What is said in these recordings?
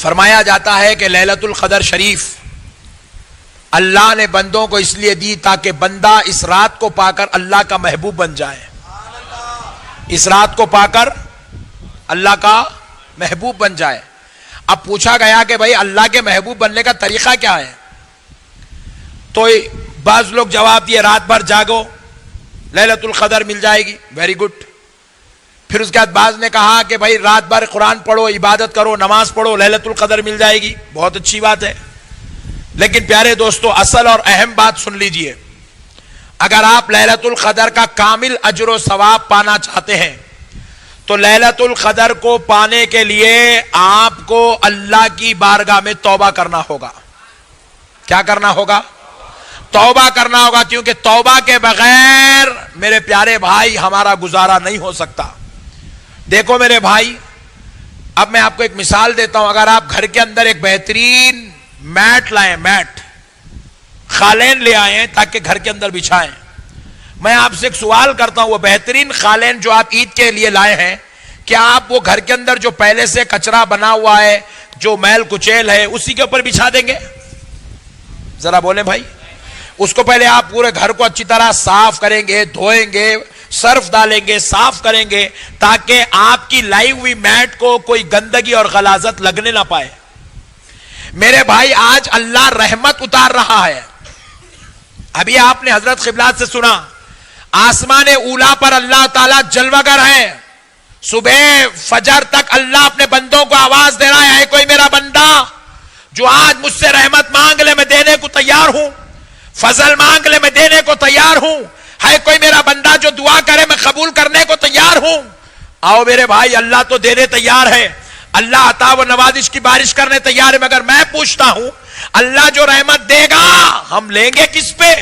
فرمایا جاتا ہے کہ لیلۃ القدر شریف اللہ نے بندوں کو اس لیے دی تاکہ بندہ اس رات کو پا کر اللہ کا محبوب بن جائے. اس رات کو پا کر اللہ کا محبوب بن جائے. اب پوچھا گیا کہ بھائی اللہ کے محبوب بننے کا طریقہ کیا ہے؟ تو بعض لوگ جواب دیے رات بھر جاگو لیلۃ القدر مل جائے گی. Very good. پھر اس کے بعد بعض نے کہا کہ بھائی رات بھر قرآن پڑھو، عبادت کرو، نماز پڑھو، لیلۃ القدر مل جائے گی. بہت اچھی بات ہے، لیکن پیارے دوستو اصل اور اہم بات سن لیجئے. اگر آپ لیلۃ القدر کا کامل اجر و ثواب پانا چاہتے ہیں تو لیلۃ القدر کو پانے کے لیے آپ کو اللہ کی بارگاہ میں توبہ کرنا ہوگا. کیا کرنا ہوگا؟ توبہ کرنا ہوگا، کیونکہ توبہ کے بغیر میرے پیارے بھائی ہمارا گزارا نہیں ہو سکتا. دیکھو میرے بھائی، اب میں آپ کو ایک مثال دیتا ہوں. اگر آپ گھر کے اندر ایک بہترین میٹ لائیں، میٹ قالین لے آئیں تاکہ گھر کے اندر بچھائیں، میں آپ سے ایک سوال کرتا ہوں، وہ بہترین قالین جو آپ عید کے لیے لائے ہیں، کیا آپ وہ گھر کے اندر جو پہلے سے کچرا بنا ہوا ہے، جو میل کچیل ہے، اسی کے اوپر بچھا دیں گے؟ ذرا بولیں بھائی. اس کو پہلے آپ پورے گھر کو اچھی طرح صاف کریں گے، دھوئیں گے، سرف ڈالیں گے، صاف کریں گے تاکہ آپ کی لائی ہوئی میٹ کو کوئی گندگی اور غلاظت لگنے نہ پائے. میرے بھائی آج اللہ رحمت اتار رہا ہے. ابھی آپ نے حضرت قبلات سے سنا، آسمان اولا پر اللہ تعالیٰ جلوہ گر ہے. صبح فجر تک اللہ اپنے بندوں کو آواز دے رہا ہے، کوئی میرا بندہ جو آج مجھ سے رحمت مانگ لے میں دینے کو تیار ہوں، فضل مانگ لے میں دینے کو تیار ہوں. ہے کوئی میرا بندہ جو دعا کرے میں قبول کرنے کو تیار ہوں. آؤ میرے بھائی، اللہ تو دینے تیار ہے، اللہ عطا و نوازش کی بارش کرنے تیار ہے، مگر میں پوچھتا ہوں اللہ جو رحمت دے گا ہم لیں گے کس پہ؟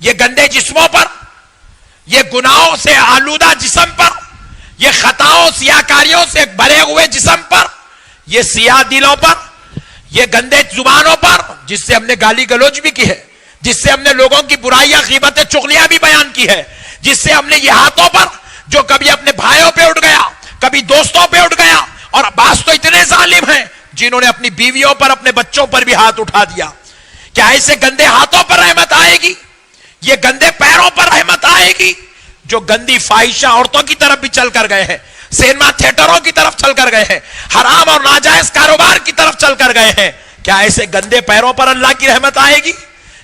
یہ گندے جسموں پر، یہ گناہوں سے آلودہ جسم پر، یہ خطاؤں سیاکاریوں سے بھرے ہوئے جسم پر، یہ سیاہ دلوں پر، یہ گندے زبانوں پر جس سے ہم نے گالی گلوچ بھی کی ہے، جس سے ہم نے لوگوں کی برائیاں غیبتیں چغلیاں بھی بیان کی ہے، جس سے ہم نے یہ ہاتھوں پر جو کبھی اپنے بھائیوں پہ اٹھ گیا، کبھی دوستوں پہ اٹھ گیا، اور بعض تو اتنے ظالم ہیں جنہوں نے اپنی بیویوں پر، اپنے بچوں پر بھی ہاتھ اٹھا دیا. کیا ایسے گندے ہاتھوں پر رحمت آئے گی؟ یہ گندے پیروں پر رحمت آئے گی جو گندی فاحشہ عورتوں کی طرف بھی چل کر گئے ہیں، سینما تھیٹروں کی طرف چل کر گئے ہیں، حرام اور ناجائز کاروبار کی طرف چل کر گئے ہیں؟ کیا ایسے گندے پیروں پر اللہ کی رحمت آئے گی؟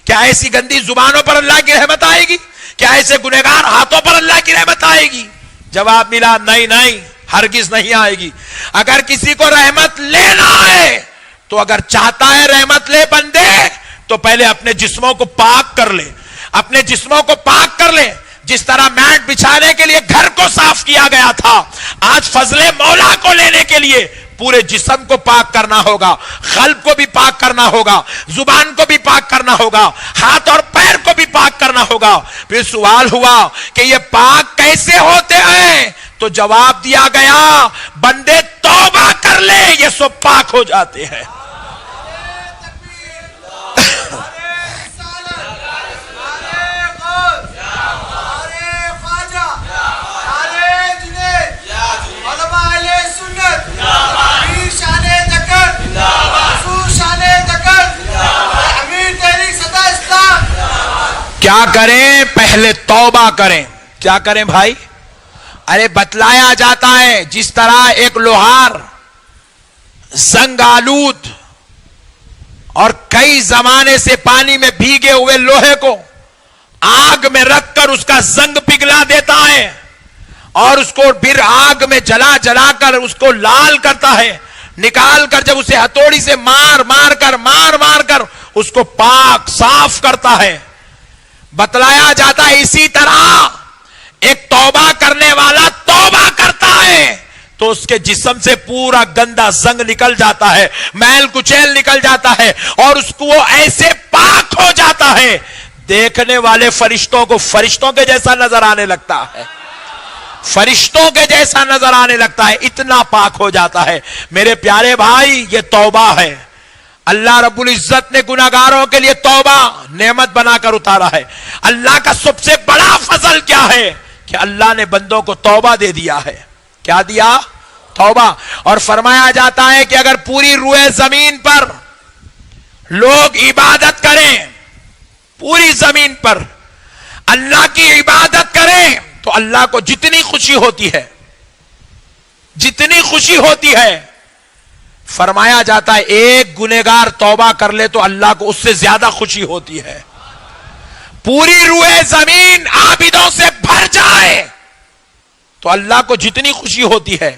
کیا ایسی گندی زبانوں پر اللہ کی رحمت آئے گی؟ کیا ایسے گنہگار ہاتھوں پر اللہ کی رحمت آئے گی؟ جواب ملا نہیں، نہیں، ہرگز نہیں آئے گی. اگر کسی کو رحمت لینا ہے تو اگر چاہتا ہے رحمت لے بندے تو پہلے اپنے جسموں کو پاک کر لے، اپنے جسموں کو پاک کر لے. جس طرح میٹ بچھانے کے لیے گھر کو صاف کیا گیا تھا، آج فضل مولا کو لینے کے لیے پورے جسم کو پاک کرنا ہوگا، قلب کو بھی پاک کرنا ہوگا، زبان کو بھی پاک کرنا ہوگا، ہاتھ اور پیر کو بھی پاک کرنا ہوگا. پھر سوال ہوا کہ یہ پاک کیسے ہوتے ہیں؟ تو جواب دیا گیا بندے توبہ کر لے یہ سب پاک ہو جاتے ہیں. کیا کریں؟ پہلے توبہ کریں. کیا کریں بھائی؟ ارے بتلایا جاتا ہے جس طرح ایک لوہار زنگ آلود اور کئی زمانے سے پانی میں بھیگے ہوئے لوہے کو آگ میں رکھ کر اس کا زنگ پگھلا دیتا ہے اور اس کو پھر آگ میں جلا جلا کر اس کو لال کرتا ہے، نکال کر جب اسے ہتھوڑی سے مار مار کر اس کو پاک صاف کرتا ہے. بتلایا جاتا ہے اسی طرح ایک توبہ کرنے والا توبہ کرتا ہے تو اس کے جسم سے پورا گندا زنگ نکل جاتا ہے، میل کچیل نکل جاتا ہے اور اس کو وہ ایسے پاک ہو جاتا ہے دیکھنے والے فرشتوں کو فرشتوں کے جیسا نظر آنے لگتا ہے، فرشتوں کے جیسا نظر آنے لگتا ہے، اتنا پاک ہو جاتا ہے. میرے پیارے بھائی یہ توبہ ہے. اللہ رب العزت نے گناہگاروں کے لیے توبہ نعمت بنا کر اتارا ہے. اللہ کا سب سے بڑا فضل کیا ہے کہ اللہ نے بندوں کو توبہ دے دیا ہے. کیا دیا؟ توبہ. اور فرمایا جاتا ہے کہ اگر پوری روئے زمین پر لوگ عبادت کریں، پوری زمین پر اللہ کی عبادت کریں تو اللہ کو جتنی خوشی ہوتی ہے، جتنی خوشی ہوتی ہے، فرمایا جاتا ہے ایک گنہگار توبہ کر لے تو اللہ کو اس سے زیادہ خوشی ہوتی ہے. پوری روئے زمین عابدوں سے بھر جائے تو اللہ کو جتنی خوشی ہوتی ہے،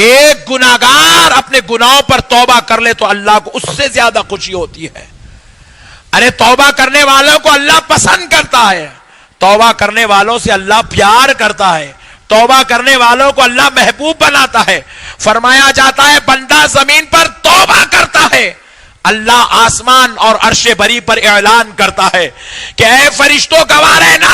ایک گناہگار اپنے گناہوں پر توبہ کر لے تو اللہ کو اس سے زیادہ خوشی ہوتی ہے. ارے توبہ کرنے والوں کو اللہ پسند کرتا ہے، توبہ کرنے والوں سے اللہ پیار کرتا ہے، توبہ کرنے والوں کو اللہ محبوب بناتا ہے. فرمایا جاتا ہے بندہ زمین پر توبہ کرتا ہے، اللہ آسمان اور عرش بری پر اعلان کرتا ہے کہ اے فرشتوں گواہ رہنا.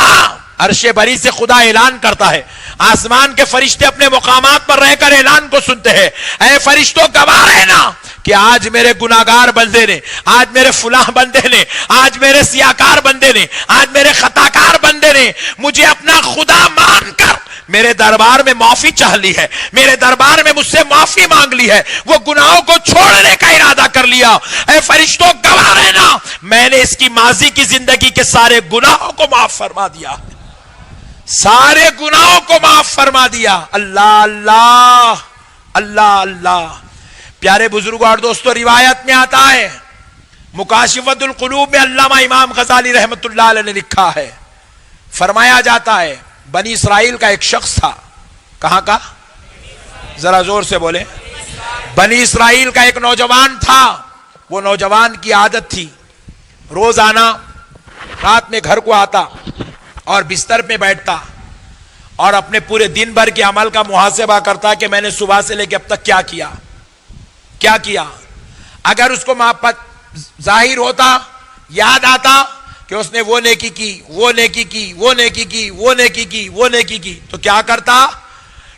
عرش بری سے خدا اعلان کرتا ہے، آسمان کے فرشتے اپنے مقامات پر رہ کر اعلان کو سنتے ہیں، اے فرشتوں گواہ رہنا کہ آج میرے گناہگار بندے نے، آج میرے فلاں بندے نے، آج میرے سیاکار بندے نے، آج میرے خطاکار بندے نے مجھے اپنا خدا مان کر میرے دربار میں معافی چاہ لی ہے، میرے دربار میں مجھ سے معافی مانگ لی ہے، وہ گناہوں کو چھوڑنے کا ارادہ کر لیا. اے فرشتوں گواہ رہنا میں نے اس کی ماضی کی زندگی کے سارے گناہوں کو معاف فرما دیا، سارے گناہوں کو معاف فرما دیا. اللہ اللہ اللہ اللہ. پیارے بزرگوں اور دوستوں، روایت میں آتا ہے، مکاشفۃ القلوب میں علامہ امام غزالی رحمت اللہ علیہ نے لکھا ہے، فرمایا جاتا ہے بنی اسرائیل کا ایک شخص تھا. کہاں کا؟ ذرا زور سے بولے. بنی اسرائیل کا ایک نوجوان تھا. وہ نوجوان کی عادت تھی روزانہ رات میں گھر کو آتا اور بستر پہ بیٹھتا اور اپنے پورے دن بھر کے عمل کا محاسبہ کرتا کہ میں نے صبح سے لے کے اب تک کیا کیا. اگر اس کو ظاہر ہوتا، یاد آتا کہ اس نے وہ نیکی کی، وہ نیکی کی، وہ نیکی کی، وہ نیکی کی، وہ نیکی کی، تو کیا کرتا؟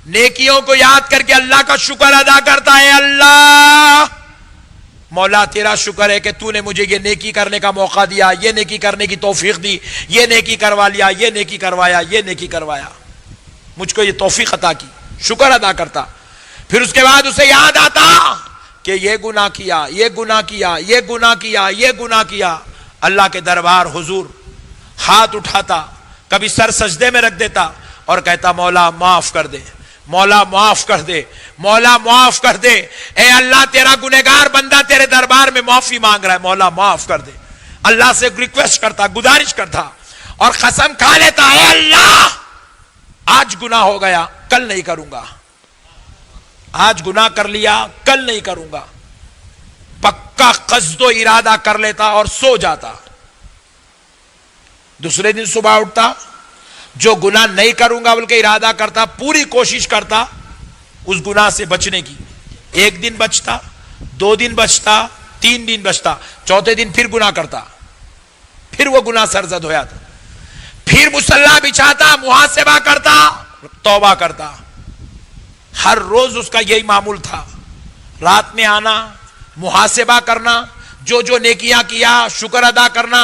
نیکیوں کو یاد کر کے اللہ کا شکر ادا کرتا ہے. اللہ مولا تیرا شکر ہے کہ تو نے مجھے یہ نیکی کرنے کا موقع دیا، یہ نیکی کرنے کی توفیق دی، یہ نیکی کروا لیا، یہ نیکی کروایا، یہ نیکی کروایا، مجھ کو یہ توفیق عطا کی. شکر ادا کرتا. پھر اس کے بعد اسے یاد آتا کہ یہ گناہ کیا، یہ گناہ کیا، یہ گناہ کیا، یہ گناہ کیا. اللہ کے دربار حضور ہاتھ اٹھاتا، کبھی سر سجدے میں رکھ دیتا اور کہتا مولا معاف کر دے، مولا معاف کر دے، مولا معاف کر دے. اے اللہ تیرا گنہگار بندہ تیرے دربار میں معافی مانگ رہا ہے، مولا معاف کر دے. اللہ سے ریکویسٹ کرتا، گزارش کرتا اور قسم کھا لیتا ہے اللہ آج گناہ ہو گیا، کل نہیں کروں گا، آج گناہ کر لیا، کل نہیں کروں گا. پکا قصد و ارادہ کر لیتا اور سو جاتا. دوسرے دن صبح اٹھتا، جو گناہ نہیں کروں گا بلکہ ارادہ کرتا، پوری کوشش کرتا اس گناہ سے بچنے کی. ایک دن بچتا، 2 دن بچتا، 3 دن بچتا، چوتھے دن پھر گناہ کرتا، پھر وہ گناہ سرزد ہو جاتا. پھر مصلی بچھاتا، محاسبہ کرتا، توبہ کرتا. ہر روز اس کا یہی معمول تھا، رات میں آنا، محاسبہ کرنا، جو جو نیکیاں کیا شکر ادا کرنا،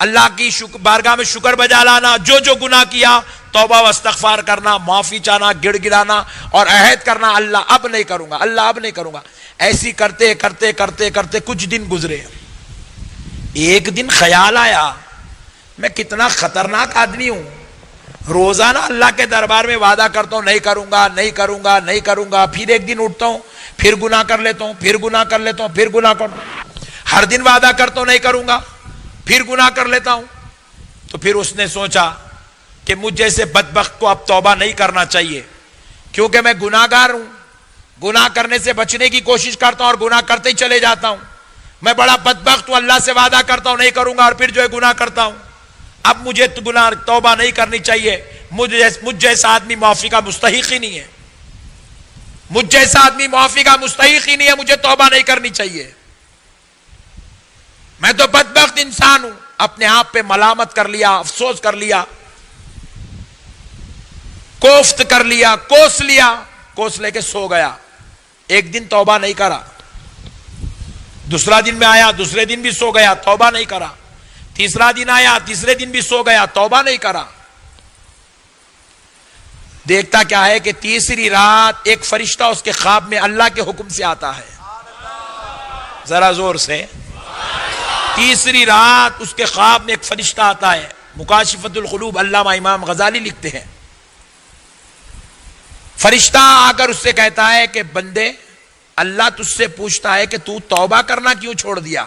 اللہ کی بارگاہ میں شکر بجا لانا، جو جو گناہ کیا توبہ و استغفار کرنا، معافی چاہنا، گڑ گڑانا اور عہد کرنا اللہ اب نہیں کروں گا، اللہ اب نہیں کروں گا. ایسی کرتے کرتے کرتے کرتے کچھ دن گزرے. ایک دن خیال آیا میں کتنا خطرناک آدمی ہوں، روزانہ اللہ کے دربار میں وعدہ کرتا ہوں نہیں کروں گا، نہیں کروں گا، نہیں کروں گا، پھر ایک دن اٹھتا ہوں، پھر گناہ کر لیتا ہوں، پھر گناہ کر لیتا ہوں، پھر گناہ کرتا ہوں. ہر دن وعدہ کرتا ہوں نہیں کروں گا، پھر گناہ کر لیتا ہوں. تو پھر اس نے سوچا کہ مجھ جیسے بدبخت کو اب توبہ نہیں کرنا چاہیے، کیونکہ میں گناہگار ہوں، گناہ کرنے سے بچنے کی کوشش کرتا ہوں اور گناہ کرتے ہی چلے جاتا ہوں. میں بڑا بدبخت ہوں، اللہ سے وعدہ کرتا ہوں نہیں کروں گا اور پھر جو ہے گناہ کرتا ہوں. اب مجھے گناہ توبہ نہیں کرنی چاہیے، مجھ جیسا آدمی معافی کا مستحق ہی نہیں ہے، مجھ جیسا آدمی معافی کا مستحق ہی نہیں ہے، مجھے توبہ نہیں کرنی چاہیے، میں تو بدبخت انسان ہوں. اپنے آپ پہ ملامت کر لیا، افسوس کر لیا، کوفت کر لیا، کوس لے کے سو گیا. ایک دن توبہ نہیں کرا، دوسرا دن میں آیا، دوسرے دن بھی سو گیا، توبہ نہیں کرا. تیسرا دن آیا، تیسرے دن بھی سو گیا، توبہ نہیں کرا. دیکھتا کیا ہے کہ تیسری رات ایک فرشتہ اس کے خواب میں اللہ کے حکم سے آتا ہے. ذرا زور سے. تیسری رات اس کے خواب میں ایک فرشتہ آتا ہے. مکاشفۃ القلوب علامہ امام غزالی لکھتے ہیں فرشتہ آ کر اس سے کہتا ہے کہ بندے اللہ تجھ سے پوچھتا ہے کہ تو توبہ کرنا کیوں چھوڑ دیا.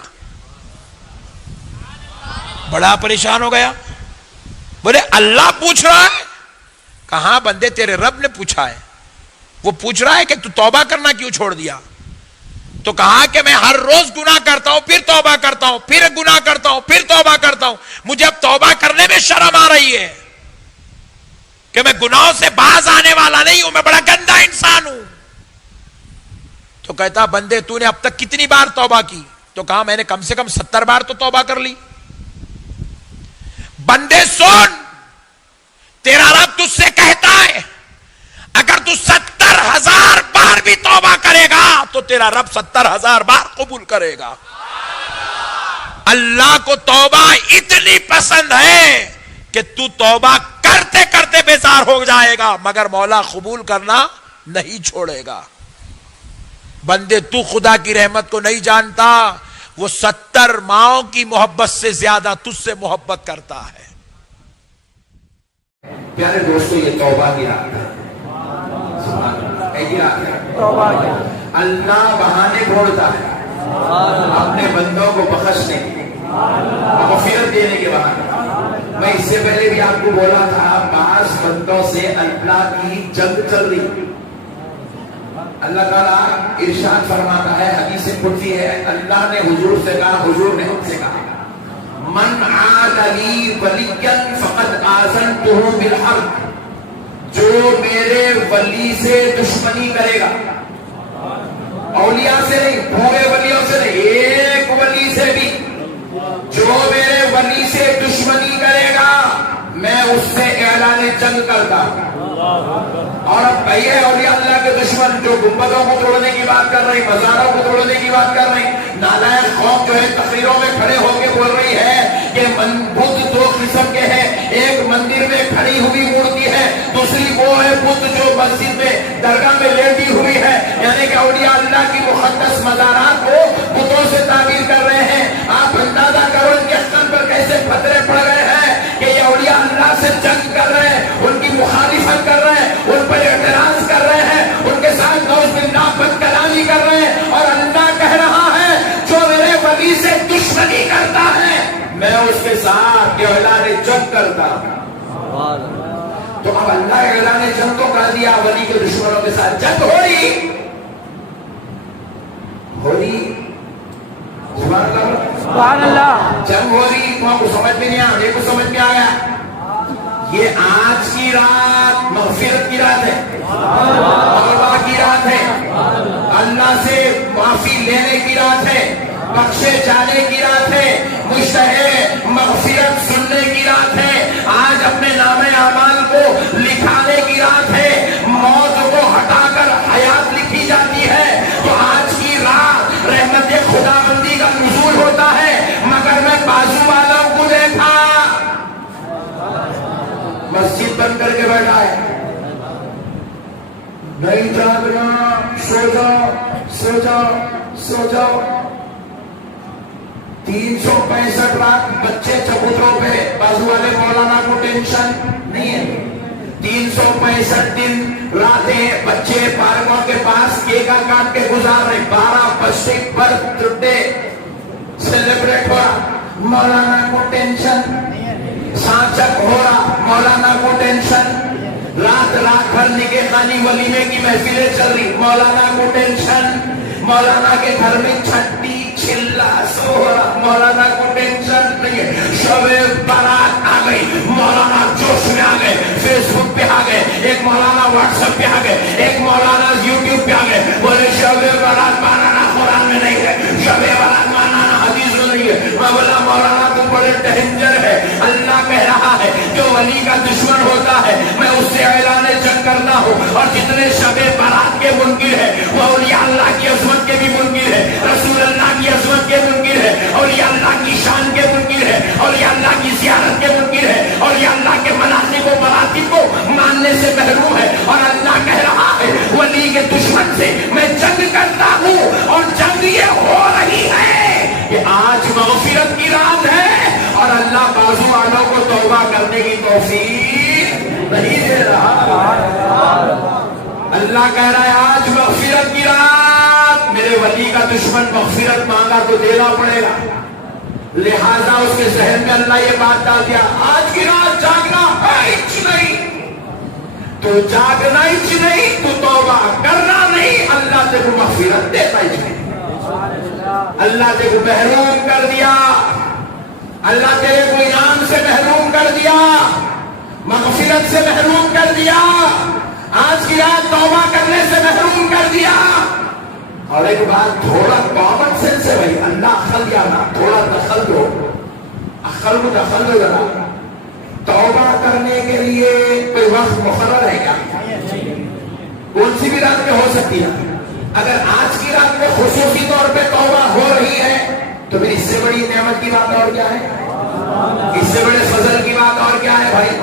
بڑا پریشان ہو گیا. بولے اللہ پوچھ رہا ہے؟ کہاں بندے تیرے رب نے پوچھا ہے. وہ پوچھ رہا ہے کہ تو توبہ کرنا کیوں چھوڑ دیا. تو کہا کہ میں ہر روز گناہ کرتا ہوں پھر توبہ کرتا ہوں پھر گناہ کرتا ہوں پھر توبہ کرتا ہوں. مجھے اب توبہ کرنے میں شرم آ رہی ہے کہ میں گناہوں سے باز آنے والا نہیں ہوں, میں بڑا گندا انسان ہوں. تو کہتا بندے تو نے اب تک کتنی بار توبہ کی. تو کہا میں نے کم سے کم 70 بار تو توبہ کر لی. بندے سن, تیرا رب تجھ سے کہتا ہے اگر تو 70,000 بار بھی توبہ کرے گا تو تیرا رب 70,000 بار قبول کرے گا. اللہ کو توبہ اتنی پسند ہے کہ تو توبہ کرتے کرتے بیزار ہو جائے گا مگر مولا قبول کرنا نہیں چھوڑے گا. بندے تو خدا کی رحمت کو نہیں جانتا, وہ 70 ماؤں کی محبت سے زیادہ تجھ سے محبت کرتا ہے. پیارے دوستو, یہ توبہ کی رات ہے. اللہ بہانے ڈھونڈتا ہے اپنے بندوں کو بخشنے کے, مغفرت دینے کے بہانے. میں اس سے پہلے بھی آپ کو بولا تھا بعض بندوں سے اللہ کی جنگ چل رہی. اللہ تعالیٰ ارشاد فرماتا ہے, حدیث قدسی ہے, اللہ نے حضور سے کہا, حضور نے ہم سے کہا من عاد لی ولیا فقد آذنتہ بالحرب. جو میرے ولی سے دشمنی کرے گا, اولیاء سے نہیں, پورے ولیوں سے نہیں, ایک ولی سے بھی, جو میرے ولی سے دشمنی کرے گا میں اس سے اعلان جنگ کرتا ہوں. اور اب کہیے اولیاء اللہ کے دشمن جو گنبدوں کو توڑنے کی بات کر رہی, مزاروں کو توڑنے کی بات کر رہی, نالائق قوم جو ہے تقریروں میں کھڑے ہو کے بول رہی ہے کہ بدھ 2 قسم کے ہیں, ایک مندر میں کھڑی ہوئی مورتی ہے, دوسری وہ ہے بدھ جو مسجد میں درگاہ میں لیٹی ہوئی ہے. یعنی کہ اولیاء اللہ کی مقدس مزارات کو بتوں سے تعبیر کر رہے ہیں. آپ اندازہ کرو ان کے قلب پر کیسے خطرے پڑ گئے ہیں کہ یہ اولیاء اللہ سے جنگ کر رہے ہیں, ان کی مخالفت کر رہے ہیں, ان پر اعتراض کر رہے ہیں, ان کے ساتھ نعوذ باللہ بد کلامی کر رہے ہیں. اور اللہ کہہ رہا ہے جو میرے ولی سے دشمنی کرتا ہے میں اس کے ساتھ اعلان جنگ کرتا ہوں. تو اب اللہ اعلان جنگ تو کر دیا, ولی کے دشمنوں کے ساتھ جنگ ہو رہی سبحان اللہ, جنگ ہو رہی. تو آپ کو سمجھ میں نہیں آیا, یہ کو سمجھ میں آیا. یہ آج کی رات مغفرت کی رات ہے, توبہ کی رات ہے, اللہ سے معافی لینے کی رات ہے, بخشے جانے کی رات ہے, مشتہے مغفرت سننے کی رات ہے, آج اپنے نام اعمال کو لکھانے کی رات ہے, موت کو ہٹا کر حیات لکھی جاتی ہے. تو آج کی رات رحمت خدا بندی کا نزول ہوتا ہے. مگر میں بازو والوں کو دیکھا مسجد بند کر کے بیٹھا ہے, نہیں جاگنا, سو جاؤ سو جاؤ سو جاؤ. 365 رات بچے چبوتروں پہ, بازو والے مولانا کو ٹینشن نہیں ہے. 365 دن راتیں بچے پارکوں کے پاس کیکا کاٹ کے گزار رہے. 12 بچے برتھ ڈے سیلیبریٹ ہو رہا, مولانا کو ٹینشن. سانچک ہو رہا, مولانا کو ٹینشن. رات رات بھر نگہ خانی ولیمے کی محفلیں چل رہی, مولانا کو ٹینشن. مولانا کے گھر میں چھٹی چلا سو رہا, مولانا کو ٹینشن نہیں ہے. شب بارات آ گئی, مولانا جوش میں آ گئے, فیس بک پہ آ گئے, ایک مولانا واٹس ایپ پہ آ گئے, ایک مولانا یوٹیوب پہ آ گئے. بولے شب بارات مانانا قرآن میں نہیں ہے, شب بارات مانانا حدیث میں نہیں ہے. میں بولا مولانا تو بڑے ڈینجر ہے. اللہ کہہ رہا ہے جو ولی کا دشمن ہوتا ہے میں اس سے اعلان جنگ کرتا ہوں. اور جتنے شب بارات کے منکر ہے وہ اولیاء اللہ کی عظمت کے بھی منکر ہے, رسول اللہ کی عظمت کے منکر ہے, اولیاء اللہ کی شان کے منکر ہے, اولیاء اللہ کی زیارت کے منکر ہے, اولیاء اللہ کے مناسب و مراتب کو ماننے سے محروم ہے. کی رات ہے اور اللہ بازو والوں کو توبہ کرنے کی توفیق نہیں دے رہا. اللہ کہہ رہا ہے آج مغفرت کی رات. میرے ولی کا دشمن مغفرت مانگا تو دینا پڑے گا, لہذا اس کے ذہن میں اللہ یہ بات ڈال دیا آج کی رات جاگنا ہے نہیں, تو جاگنا ہی نہیں, تو توبہ کرنا نہیں, اللہ تیرے کو مغفرت دیتا ہی نہیں. اللہ تیرے کو محروم کر دیا, اللہ تیرے کو انعام سے محروم کر دیا, مغفرت سے محروم کر دیا, آج کی رات توبہ کرنے سے محروم کر دیا. اور ایک بات تھوڑا کامن سینس ہے بھائی, اللہ عقل دیا نا, تھوڑا دخل دو, عقل کو دخل دو ذرا. توبہ کرنے کے لیے کوئی وقت مقرر ہے کیا؟ کون سی بھی رات میں ہو سکتی ہے. اگر آج کی رات میں خصوصی طور پہ توبہ ہو رہی ہے تو پھر اس سے بڑی نعمت کی بات اور کیا ہے, اس سے بڑے فضل کی بات اور کیا ہے بھائی.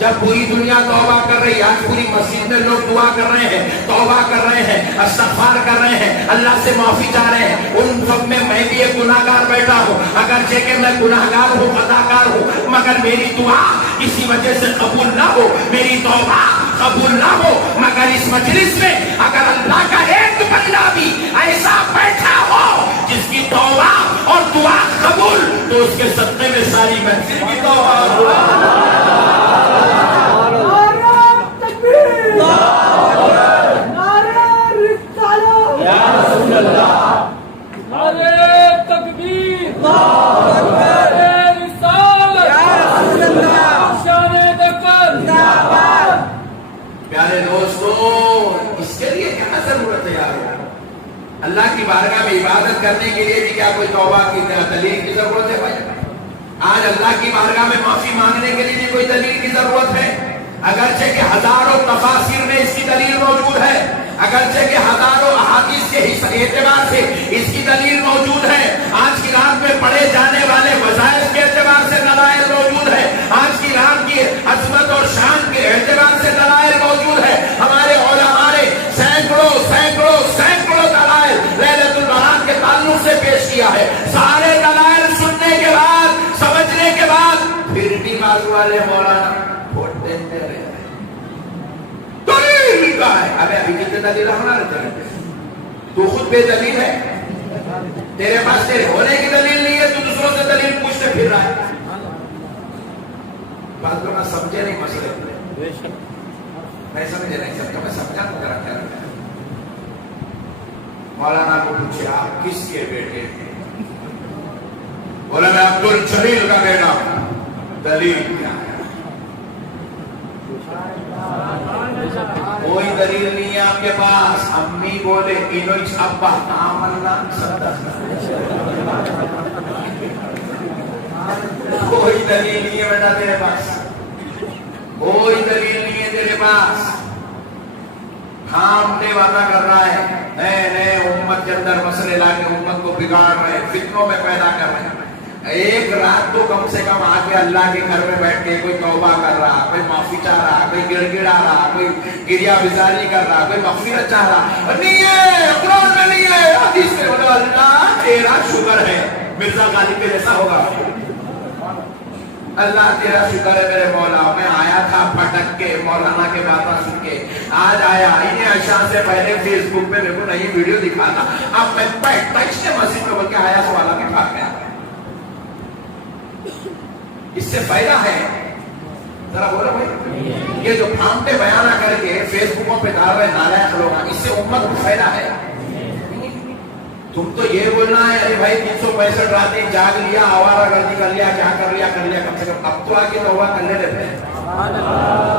جب پوری دنیا توبہ کر رہی ہے, آج پوری مسجد میں لوگ دعا کر رہے ہیں, توبہ کر رہے ہیں, استغفار کر رہے ہیں, اللہ سے معافی چاہ رہے ہیں, ان سب میں میں بھی ایک گناہگار بیٹھا ہوں. اگرچہ کہ میں گناہگار ہوں, خطاکار ہوں, مگر میری دعا کسی وجہ سے قبول نہ ہو, میری توبہ قبول نہ ہو, مگر اس مجلس میں اگر اللہ کا ایک بندہ بھی ایسا بیٹھا ہو جس کی توبہ اور دعا قبول, تو اس کے صدقے میں ساری محفل کی توبہ. پیارے دوستو, اس کے لیے کیا ضرورت ہے یار؟ اللہ کی بارگاہ میں عبادت کرنے کے لیے بھی کیا کوئی توبہ کی دلیل کی ضرورت ہے بھائی؟ آج اللہ کی بارگاہ میں معافی مانگنے کے لیے بھی کوئی دلیل کی ضرورت ہے؟ اگرچہ کہ ہزاروں تفاسیر میں اس کی دلیل موجود ہے, اگرچہ کہ ہزاروں احادیث کے اعتبار سے اس کی دلیل موجود ہے, آج کی رات میں پڑھے جانے والے وظائف کے اعتبار سے دلائل موجود ہے, آج کی رات کی عظمت اور شان کے اعتبار سے دلائل موجود ہے. ہمارے علماء نے سینکڑوں دلائل لیلۃ البرات کے تعلق سے پیش کیا ہے. سارے دلائل سننے کے بعد, سمجھنے کے بعد, پھر بھی بازو والے مولانا ووٹ دیتے رہے. دلیل کا ہے, ابے ابھی کتنے دلیل ہمارے دلیل, تو خود بے دلیل ہے, تیرے پاس تیرے ہونے کی دلیل نہیں ہے, تو دوسروں سے دلیل پوچھتے پھر رہا ہے. بات کو نہ سمجھے نہیں مسئلے, میں سمجھے نہیں سمجھا, میں سمجھا تو کرا کیا رکھا. مولانا کو پوچھے آپ کس کے بیٹے ہیں؟ بولا میں عبد الجلیل کا بیٹا ہوں. دلیل کیا ہے؟ کوئی دلیل نہیں ہے آپ کے پاس. امی بولے انوچ ابا آمنا صدق, کوئی دلیل نہیں ہے بیٹا تیرے پاس, کوئی دلیل نہیں ہے تیرے پاس. کھامتے وعدہ کر رہا ہے, نئے نئے امت کے اندر مسئلے لا کے امت کو بگاڑ رہے, فتنوں میں پیدا کر رہے ہیں. ایک رات تو کم سے کم آ کے اللہ کے گھر میں بیٹھ کے کوئی توبہ کر رہا, کوئی معافی چاہ رہا, کوئی گڑ گڑا رہا, کوئی گریا بزاری کر رہا, کوئی مغفرت چاہ رہا. نہیں ہے, قرآن میں نہیں ہے, حدیث میں بولا اللہ تیرا شکر ہے. مرزا غالب کے جیسا ہوگا. اللہ تیرا شکر ہے میرے مولا, میں آیا تھا پھٹک کے مولانا کے باتیں سن کے, آج آیا انہیں عشاء سے پہلے فیس بک پہ میرے کو نئی ویڈیو دکھا تھا, اب میں ٹچ سے مسجد میں بول کے آیا سوالا کے بھاگ گیا. اس سے فائدہ ہے ذرا بولو بھائی, یہ جو پھانتے بیانہ کر کے فیس بکوں پہ ڈال رہے نالائق لوگ, اس سے امت کو فائدہ ہے؟ تم تو یہ بولنا ہے ارے بھائی 365 راتیں جاگ لیا, آوارہ گردی کر لیا, کیا کر لیا کر لیا, کم سے کم اب تو آگے توبہ کر لے رہے ہیں,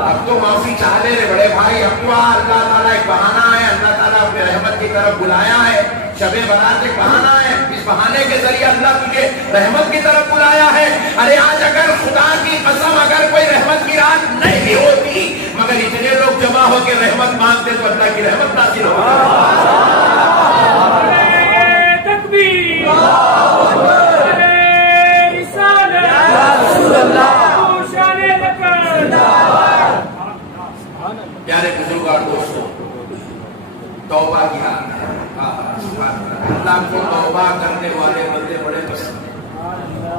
اب تو معافی چاہ لے رہے بڑے بھائی. اب تو اللہ تعالیٰ ایک بہانہ ہے, اللہ تعالیٰ اپنے رحمت کی طرف بلایا ہے, شب برات ایک بہانہ ہے, اس بہانے کے ذریعے اللہ تجھے رحمت کی طرف بلایا ہے. ارے آج اگر خدا کی قسم اگر کوئی رحمت کی رات نہیں بھی ہوتی, مگر اتنے لوگ جمع ہو کے رحمت مانگتے تو اللہ کی رحمت نازل ہوگی. پیارے بزرگار دوستوں, توبہ کی رات ہے. اللہ کو توبہ کرنے والے بندے بڑے پسند ہیں.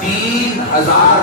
3000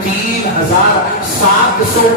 3700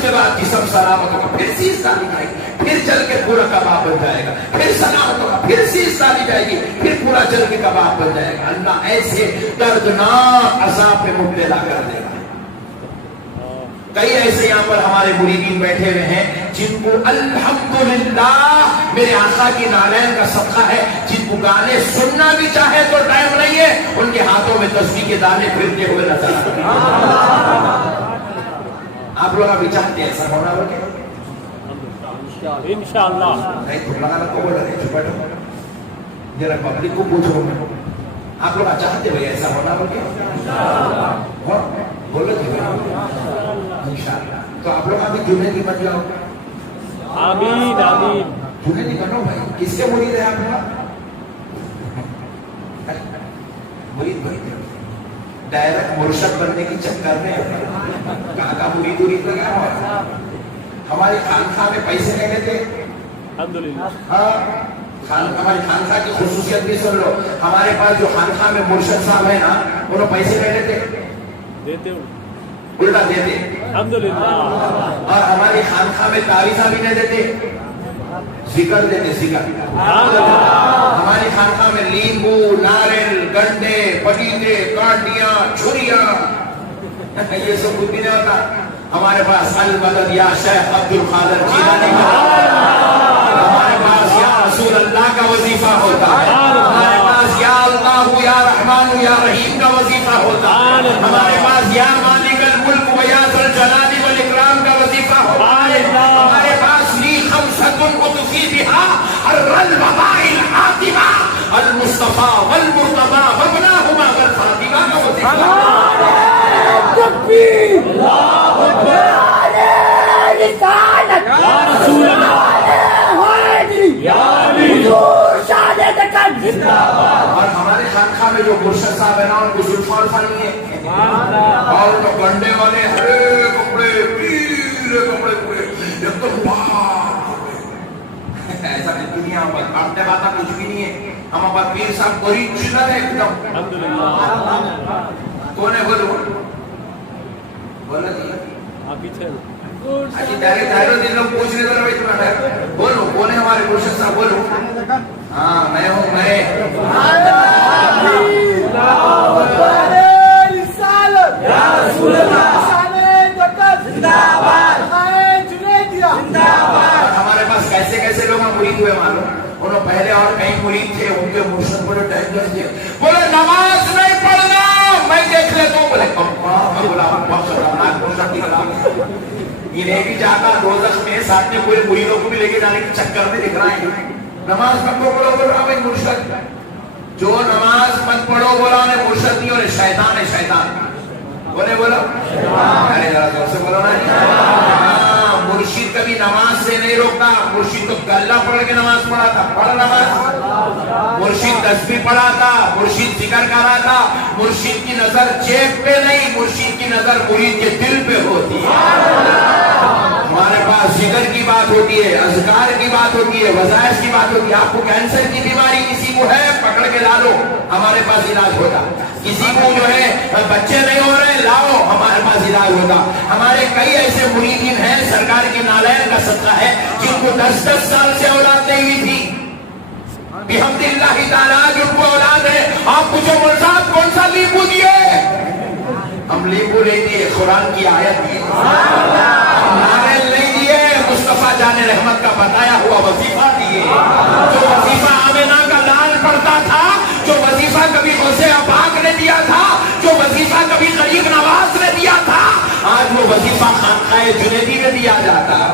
اس کے بعد جسم سلامت ہوگا، پھر سیز ڈالی جائے گی، پھر جل کے پورا کباب بن جائے گا، پھر سلامت ہوگا، پھر سیز ڈالی جائے گی، پھر پورا جل کے کباب بن جائے گا۔ اللہ ایسے دردناک عذاب میں مبتلا کر دے گا۔ کئی ایسے یہاں پر ہمارے مریدین بیٹھے ہوئے ہیں جن کو الحمدللہ میرے آقا کی نالین کا صدقہ ہے، جن کو گانے سننا بھی چاہے تو ٹائم نہیں ہے، ان کے ہاتھوں میں تسبیح کے دانے پھرتے ہوئے نظر آتے ہیں۔ آپ لوگ ابھی چاہتے ہیں ایسا ہونا ہو کیا؟ انشاءاللہ نہیں تو لگا کو بول رہے چھپا ذرا پبلک کو پوچھو، آپ لوگ چاہتے ہوئے ایسا ہونا ہو کیا؟ بولو جی انشاءاللہ۔ تو آپ لوگ ابھی جمعے کی بن جاؤ، آمین آمین۔ جمعے کی بنو بھائی۔ کس کے مرید ہے آپ لوگ؟ مرید ڈائریکٹ مرشد بننے کی چکر میں کہاں کا مرید تو کیا ہوا؟ ہماری خانقاہ میں پیسے نہیں لیتے، الحمدللہ۔ ہاں ہماری خانقاہ کی خصوصیت بھی سن لو، ہمارے پاس جو خانقاہ میں مرشد صاحب ہے نا، انہوں پیسے نہیں لیتے، دیتے ہوں الٹا دیتے، الحمدللہ۔ اور ہماری خانقاہ میں تعویذہ بھی نہیں دیتے، ذکر دیتے، ذکر۔ ہماری خانقاہ میں لیمبو، ناریل، گنڈے، پپیتے، کانٹیاں، چھریاں، یہ سب کچھ بھی نہیں ہوتا۔ ہمارے پاس المدد یا شیخ عبد القادر جیلانی کا، ہمارے پاس یا رسول اللہ کا وظیفہ ہوتا ہے، ہمارے پاس یا اللہ یا رحمان یا رحیم کا وظیفہ ہوتا ہے، ہمارے پاس یا مالک الملک و یا ذل جلال والاکرام کا وظیفہ ہوتا ہے، ہمارے پاس لی خمسۃ اطفی بہا حر الوباء الحاتمہ المصطفیٰ والمرتضیٰ وابناہما والفاطمہ کا وظیفہ۔ اور ہمارے خانقاہ میں جو مرشد صاحب ہے نا، ان کو زلفان فانی ہے، اور تو گنڈے والے ہرے کپڑے، پیلے کپڑے پورے ایک دم ایسا دنیا میں کاٹنے باتا کچھ بھی نہیں ہے۔ ہم اب پیر صاحب کوئی چنر ہے ایک دم۔ کون ہے بولو بولو جی آپ پیچھے اچھی دائروں دن لوگ پوچھ رہے تھے بھائی تمہارا بولو کون ہے ہمارے مرشد صاحب، بولو۔ ہاں میں ہوں، میں ہمارے پاس کیسے کیسے لوگ مرید ہوئے معلوم، انہوں پہلے اور کئی مرید تھے، ان کے مرشد بڑے ٹائم کر دیا، بولے نماز نہیں پڑھنا میں دیکھ لیتا ہوں، بولے میں بولا بہت خطرناک مرشد نکلا، انہیں بھی جاتا دوزخ میں ساتھ میں پورے مریدوں کو بھی لے کے جانے کے چکر میں دکھ رہا ہے۔ نماز مت پڑھو بول رہا میں مرشد، جو نماز مت پڑھو بولا انہیں مرشد نہیں، اور شیطان ہے، شیطان بولے بولو، ارے ذرا زور سے بولو نا۔ مرشد کبھی نماز سے نہیں روکتا، مرشد تو گلہ پڑھ کے نماز پڑھا تھا، پڑھ نماز، مرشد تسبیح پڑھا تھا، مرشد ذکر کرا تھا، مرشد کی نظر جیب پہ نہیں، مرشد کی نظر مرید کے دل پہ ہوتی ہے۔ ہمارے پاس ذکر کی بات ہوتی ہے، اذکار کی بات ہوتی ہے، وظائف کی بات ہوتی ہے۔ آپ کو کینسر کی بیماری کسی کو ہے پکڑ کے لا لو، ہمارے پاس علاج ہوتا۔ کسی کو جو ہے بچے نہیں ہو رہے لاؤ، ہمارے پاس علاج ہوتا۔ ہمارے کئی ایسے مریدین ہیں، سرکار کی نالین کا صدقہ ہے، جن کو 10 سال سے اولاد نہیں ہوئی تھی، بحمد اللہ تعالیٰ جن کو اولاد ہے۔ آپ مجھے مول صاحب کون سا لیمبو دیے؟ ہم لیمبو نہیں دیے، قرآن کی آیت دیے، ناریل نہیں دیے، مصطفیٰ جان رحمت کا بتایا ہوا وظیفہ دیے، جو وظیفہ آمنہ کا لال پڑھتا تھا، جو وظیفہ کبھی غوث پاک نے دیا تھا، جو وظیفہ کبھی غریب نواز نے دیا تھا، آج وہ وظیفہ خانقاہ جنیدی میں دیا جاتا ہے۔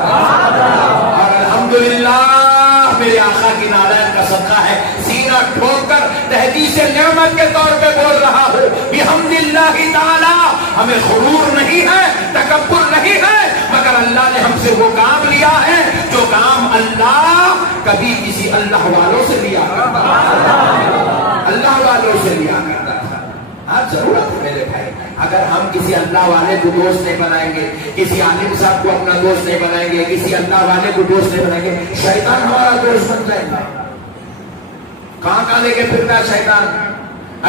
اور الحمدللہ میرے آقا کی نالین کا صدقہ ہے، سینہ ٹھوک کر تحدیث نعمت کے طور پہ بول رہا ہوں، بحمد اللہ تعالی۔ ہمیں غرور نہیں ہے، تکبر نہیں ہے، مگر اللہ نے ہم سے وہ کام لیا ہے جو کام اللہ کبھی کسی اللہ والوں سے لیا کرتا تھا، اللہ والوں سے لیا کرتا تھا۔ آج ضرورت ہے میرے بھائی، اگر ہم کسی اللہ والے کو دوست نہیں بنائیں گے، کسی عالم صاحب کو اپنا دوست نہیں بنائیں گے، کسی اللہ والے کو دوست نہیں بنائیں گے، شیطان ہمارا دوست بن جائے گا۔ کہاں کہاں لے کے پھرتا ہے شیطان؟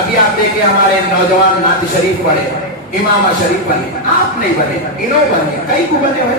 ابھی آپ دیکھیں ہمارے نوجوان نعت شریف پڑھے، امام شریف بنے، آپ نہیں بنے، انہوں بنے، کئی کو بنے ہوئے،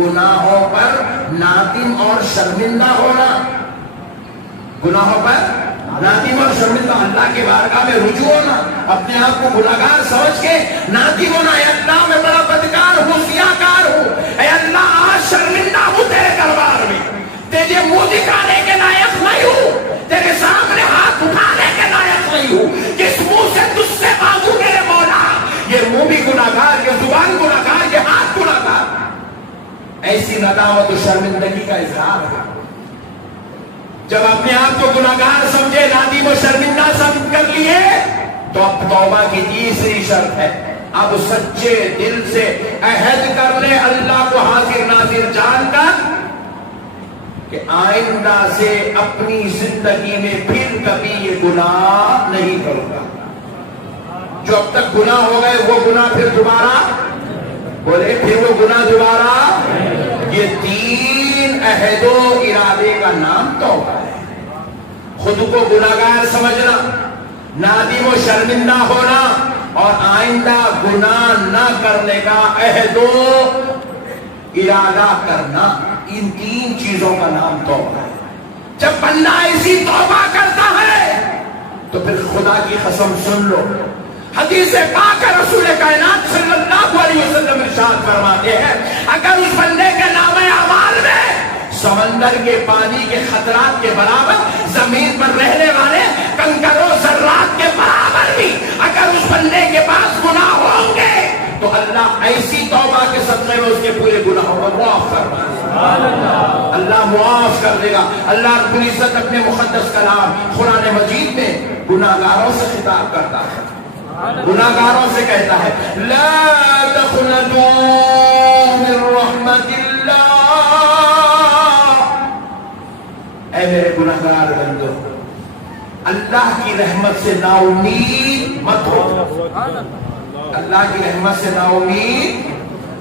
گناہوں پر نادم اور شرمندہ ہونا، گناہوں پر نادم اور شرمندہ، اللہ کے بارگاہ میں رجوع ہونا، اپنے آپ کو گناہگار سمجھ کے نادم ہونا، اے اللہ میں بڑا بدکار ہوں، سیاہکار ہوں، اے اللہ آج شرمندہ ہوں تیرے دربار میں، تیرے منہ دکھانے کے لائق نہیں ہوں، تیرے سامنے ہاتھ اٹھانے کے لائق نہیں ہوں، کس منہ سے تجھ سے مانگوں میرے مولا، یہ منہ بھی گناہگار، یہ زبان گناہگار، یہ ہاتھ گناہگار۔ ایسی ندامت و شرمندگی کا اظہار ہے جب اپنے آپ کو گناہگار سمجھے، نادم و شرمندہ سمجھ کر لیے، تو اب توبہ کی تیسری شرط ہے، اب سچے دل سے عہد کر لے اللہ کو حاضر ناظر جان کر کہ آئندہ سے اپنی زندگی میں پھر کبھی یہ گناہ نہیں کروں گا، جو اب تک گناہ ہو گئے وہ گناہ پھر دوبارہ، بولے پھر وہ گناہ دوبارہ۔ یہ تین عہد و ارادے کا نام توبہ ہے، خود کو گناہگار سمجھنا، نادم و شرمندہ ہونا، اور آئندہ گناہ نہ کرنے کا عہد و ارادہ کرنا، ان تین چیزوں کا نام توبہ ہے۔ جب بندہ ایسی توبہ کرتا ہے تو پھر خدا کی قسم سن لو، حدیث پاک رسول کائنات صلی اللہ علیہ وسلم ارشاد فرماتے ہیں، اگر اس بندے کے نامہ اعمال میں سمندر کے پانی کے خطرات کے برابر، زمین پر رہنے والے کنکر و ذرات کے برابر بھی اگر اس بندے کے پاس گناہ ہوں گے تو اللہ ایسی توبہ کے صدقے میں اس کے پورے گناہوں کو معاف فرما دے گا، اللہ معاف کر دے گا۔ اللہ رب العزت اپنے مقدس کلام قرآن مجید میں گناہگاروں سے خطاب کرتا ہے، گناہگاروں سے کہتا ہے، لا تقنطوا من رحمت اللہ، اے میرے گناہگار بندو، اللہ کی رحمت سے نا امید مت ہو، اللہ کی رحمت سے نا امید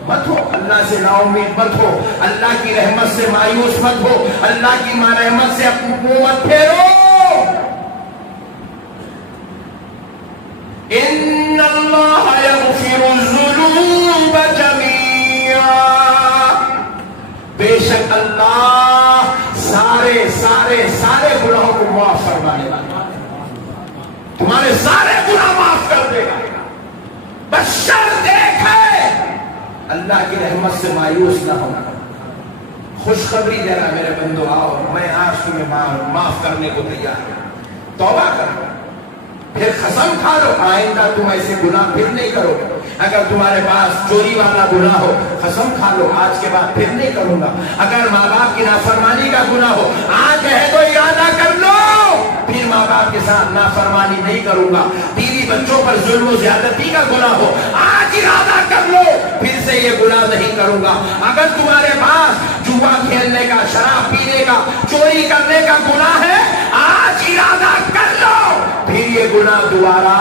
مت ہو، اللہ سے نا امید مت ہو، اللہ کی رحمت سے مایوس مت ہو، اللہ کی رحمت سے اپنی منہ مت پھیرو۔ ان اللہ یغفر الذنوب جميعا، بے شک اللہ سارے سارے سارے گناہوں کو معاف فرمانے والا، تمہارے سارے گناہ معاف کر دے گا، بس شرط ایک ہے، اللہ کی رحمت سے مایوس نہ ہونا۔ خوشخبری دے رہا میرے بندو، آؤ میں آج تمہیں معاف کرنے کو تیار ہوں، توبہ کرو، پھر قسم کھا لو آئندہ تم ایسے گناہ پھر نہیں کرو گے۔ اگر تمہارے پاس چوری والا گناہ ہو، قسم کھا لو آج کے بعد پھر نہیں کروں گا۔ اگر ماں باپ کی نافرمانی کا گناہ ہو، آج ہے تو ارادہ کر لو پھر ماں باپ کے ساتھ نافرمانی نہیں کروں گا۔ بیوی بچوں پر ظلم و زیادتی کا گناہ ہو، آج ارادہ کر لو پھر سے یہ گناہ نہیں کروں گا۔ اگر تمہارے پاس جوا کھیلنے کا، شراب پینے کا، چوری کرنے کا گناہ ہے، آج ارادہ کر لو پھر یہ گناہ دوبارہ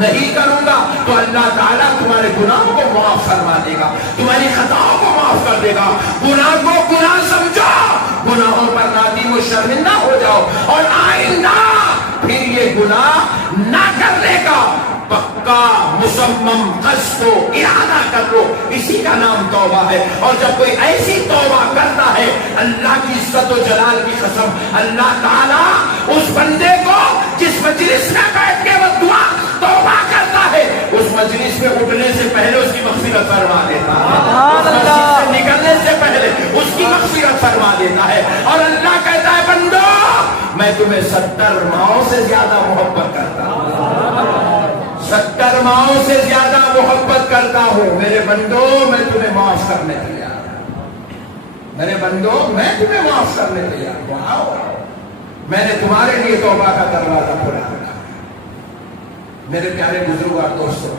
نہیں کروں گا، تو اللہ تعالیٰ تمہارے گناہوں کو معاف فرما دے گا، تمہاری خطاؤں کو معاف کر دے گا۔ گناہ کو گناہ سمجھو، گناہوں پر نادم و شرمندہ ہو جاؤ، اور آئندہ پھر یہ گناہ نہ کرنے کا پکا مصمم قصد و ارادہ کر لو، اسی کا نام توبہ ہے۔ اور جب کوئی ایسی توبہ کرتا ہے، اللہ کی عزت و جلال کی قسم، اللہ تعالیٰ اس بندے کو جس مجلس میں بیٹھ کے وہ دعا توبہ کرتا ہے، اس مجلس میں اٹھنے سے پہلے اس کی مغفرت فرما دیتا ہے، اس مسجد سے نکلنے سے پہلے اس کی مغفرت فرما دیتا ہے۔ اور اللہ کہتا ہے بندو میں تمہیں 70 ماؤں سے زیادہ محبت کرتا ہوں، 70 ماؤں سے زیادہ محبت کرتا ہوں، میرے بندو میں تمہیں معاف کرنے تیار ہوں، میرے بندو میں تمہیں معاف کرنے تیار ہوں، آؤ میں نے تمہارے لیے توبہ کا دروازہ کھولا رکھا۔ میرے پیارے بزرگ اور دوستوں،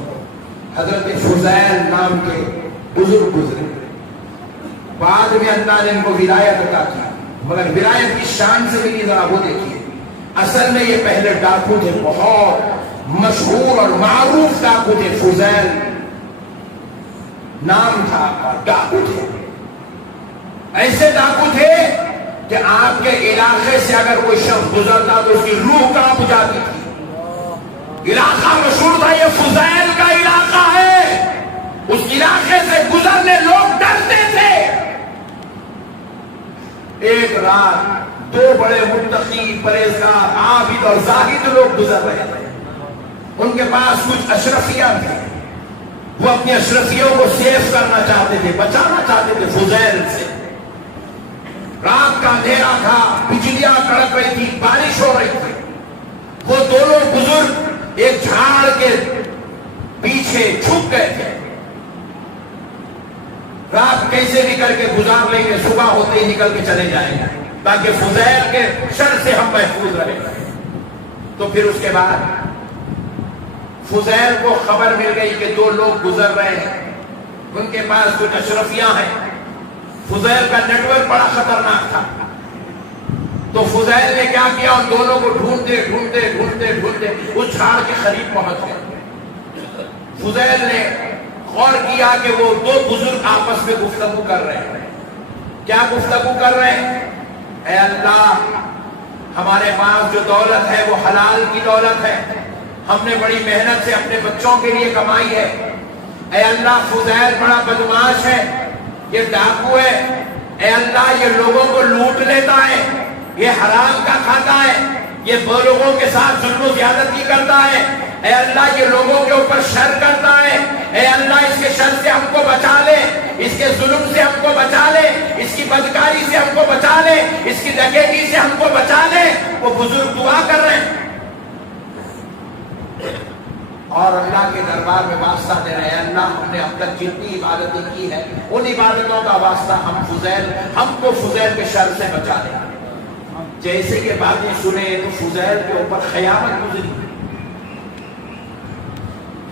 حضرت فضیل نام کے بزرگ گزرے، بعد میں اللہ نے ان کو ولایت عطا کی، مگر ولایت کی شان سے بھی ذرا وہ دیکھیے، اصل میں یہ پہلے ڈاکو تھے، بہت مشہور اور معروف ڈاکو تھے، فضیل نام تھا، ڈاکو تھے، ایسے ڈاکو تھے کہ آپ کے علاقے سے اگر کوئی شخص گزرتا تو اس کی روح کانپ جاتی تھی۔ علاقہ مشہور تھا، یہ فضیل کا علاقہ ہے، اس علاقے سے گزرنے لوگ ڈرتے تھے، ایک رات دو بڑے متقی پرہیزگار عابد اور زاہد لوگ گزر رہے تھے. ان کے پاس کچھ اشرفیاں تھے. وہ اپنی اشرفیوں کو سیف کرنا چاہتے تھے, بچانا چاہتے تھے فضیل سے. رات کا اندھیرا تھا, بجلیاں کڑک رہی تھی, بارش ہو رہی تھی. وہ دونوں بزرگ ایک جھاڑ کے پیچھے چھپ گئے تھے. رات کیسے بھی کر کے گزار لیں گے, صبح ہوتے ہی نکل کے چلے جائیں گے تاکہ فضیل کے شر سے ہم محفوظ رہیں. تو پھر اس کے بعد فضیل کو خبر مل گئی کہ دو لوگ گزر رہے ہیں, ان کے پاس کچھ اشرفیاں ہیں. فضیل کا نیٹ ورک بڑا خطرناک تھا. تو فضیل نے کیا کیا, ان دونوں کو ڈھونڈتے ڈھونڈتے ڈھونڈتے ڈھونڈتے اس جھاڑ کے قریب پہنچ گئے. فضیل نے غور کیا کہ وہ دو بزرگ آپس میں گفتگو کر رہے ہیں. کیا گفتگو کر رہے ہیں؟ اے اللہ, ہمارے پاس جو دولت ہے وہ حلال کی دولت ہے, ہم نے بڑی محنت سے اپنے بچوں کے لیے کمائی ہے. اے اللہ, فضیل بڑا بدمعاش ہے, یہ ڈاکو ہے. اے اللہ, یہ لوگوں کو لوٹ لیتا ہے, یہ حرام کا کھاتا ہے, یہ وہ لوگوں کے ساتھ ظلم و زیادتی کرتا ہے. اے اللہ, یہ لوگوں کے اوپر شر کرتا ہے. اے اللہ, اس کے شر سے ہم کو بچا لے, اس کے ظلم سے ہم کو بچا لے, اس کی بدکاری سے ہم کو بچا لے, اس کی ڈکیتی سے ہم کو بچا لے. وہ بزرگ دعا کر رہے ہیں اور اللہ کے دربار میں واسطہ دے رہے ہیں. اللہ, ہم نے اب تک جتنی عبادتیں کی ہے ان عبادتوں کا واسطہ ہم کو فضیل کے شر سے بچا دے. جیسے یہ باتیں سنے تو فضیل کے اوپر قیامت گزری.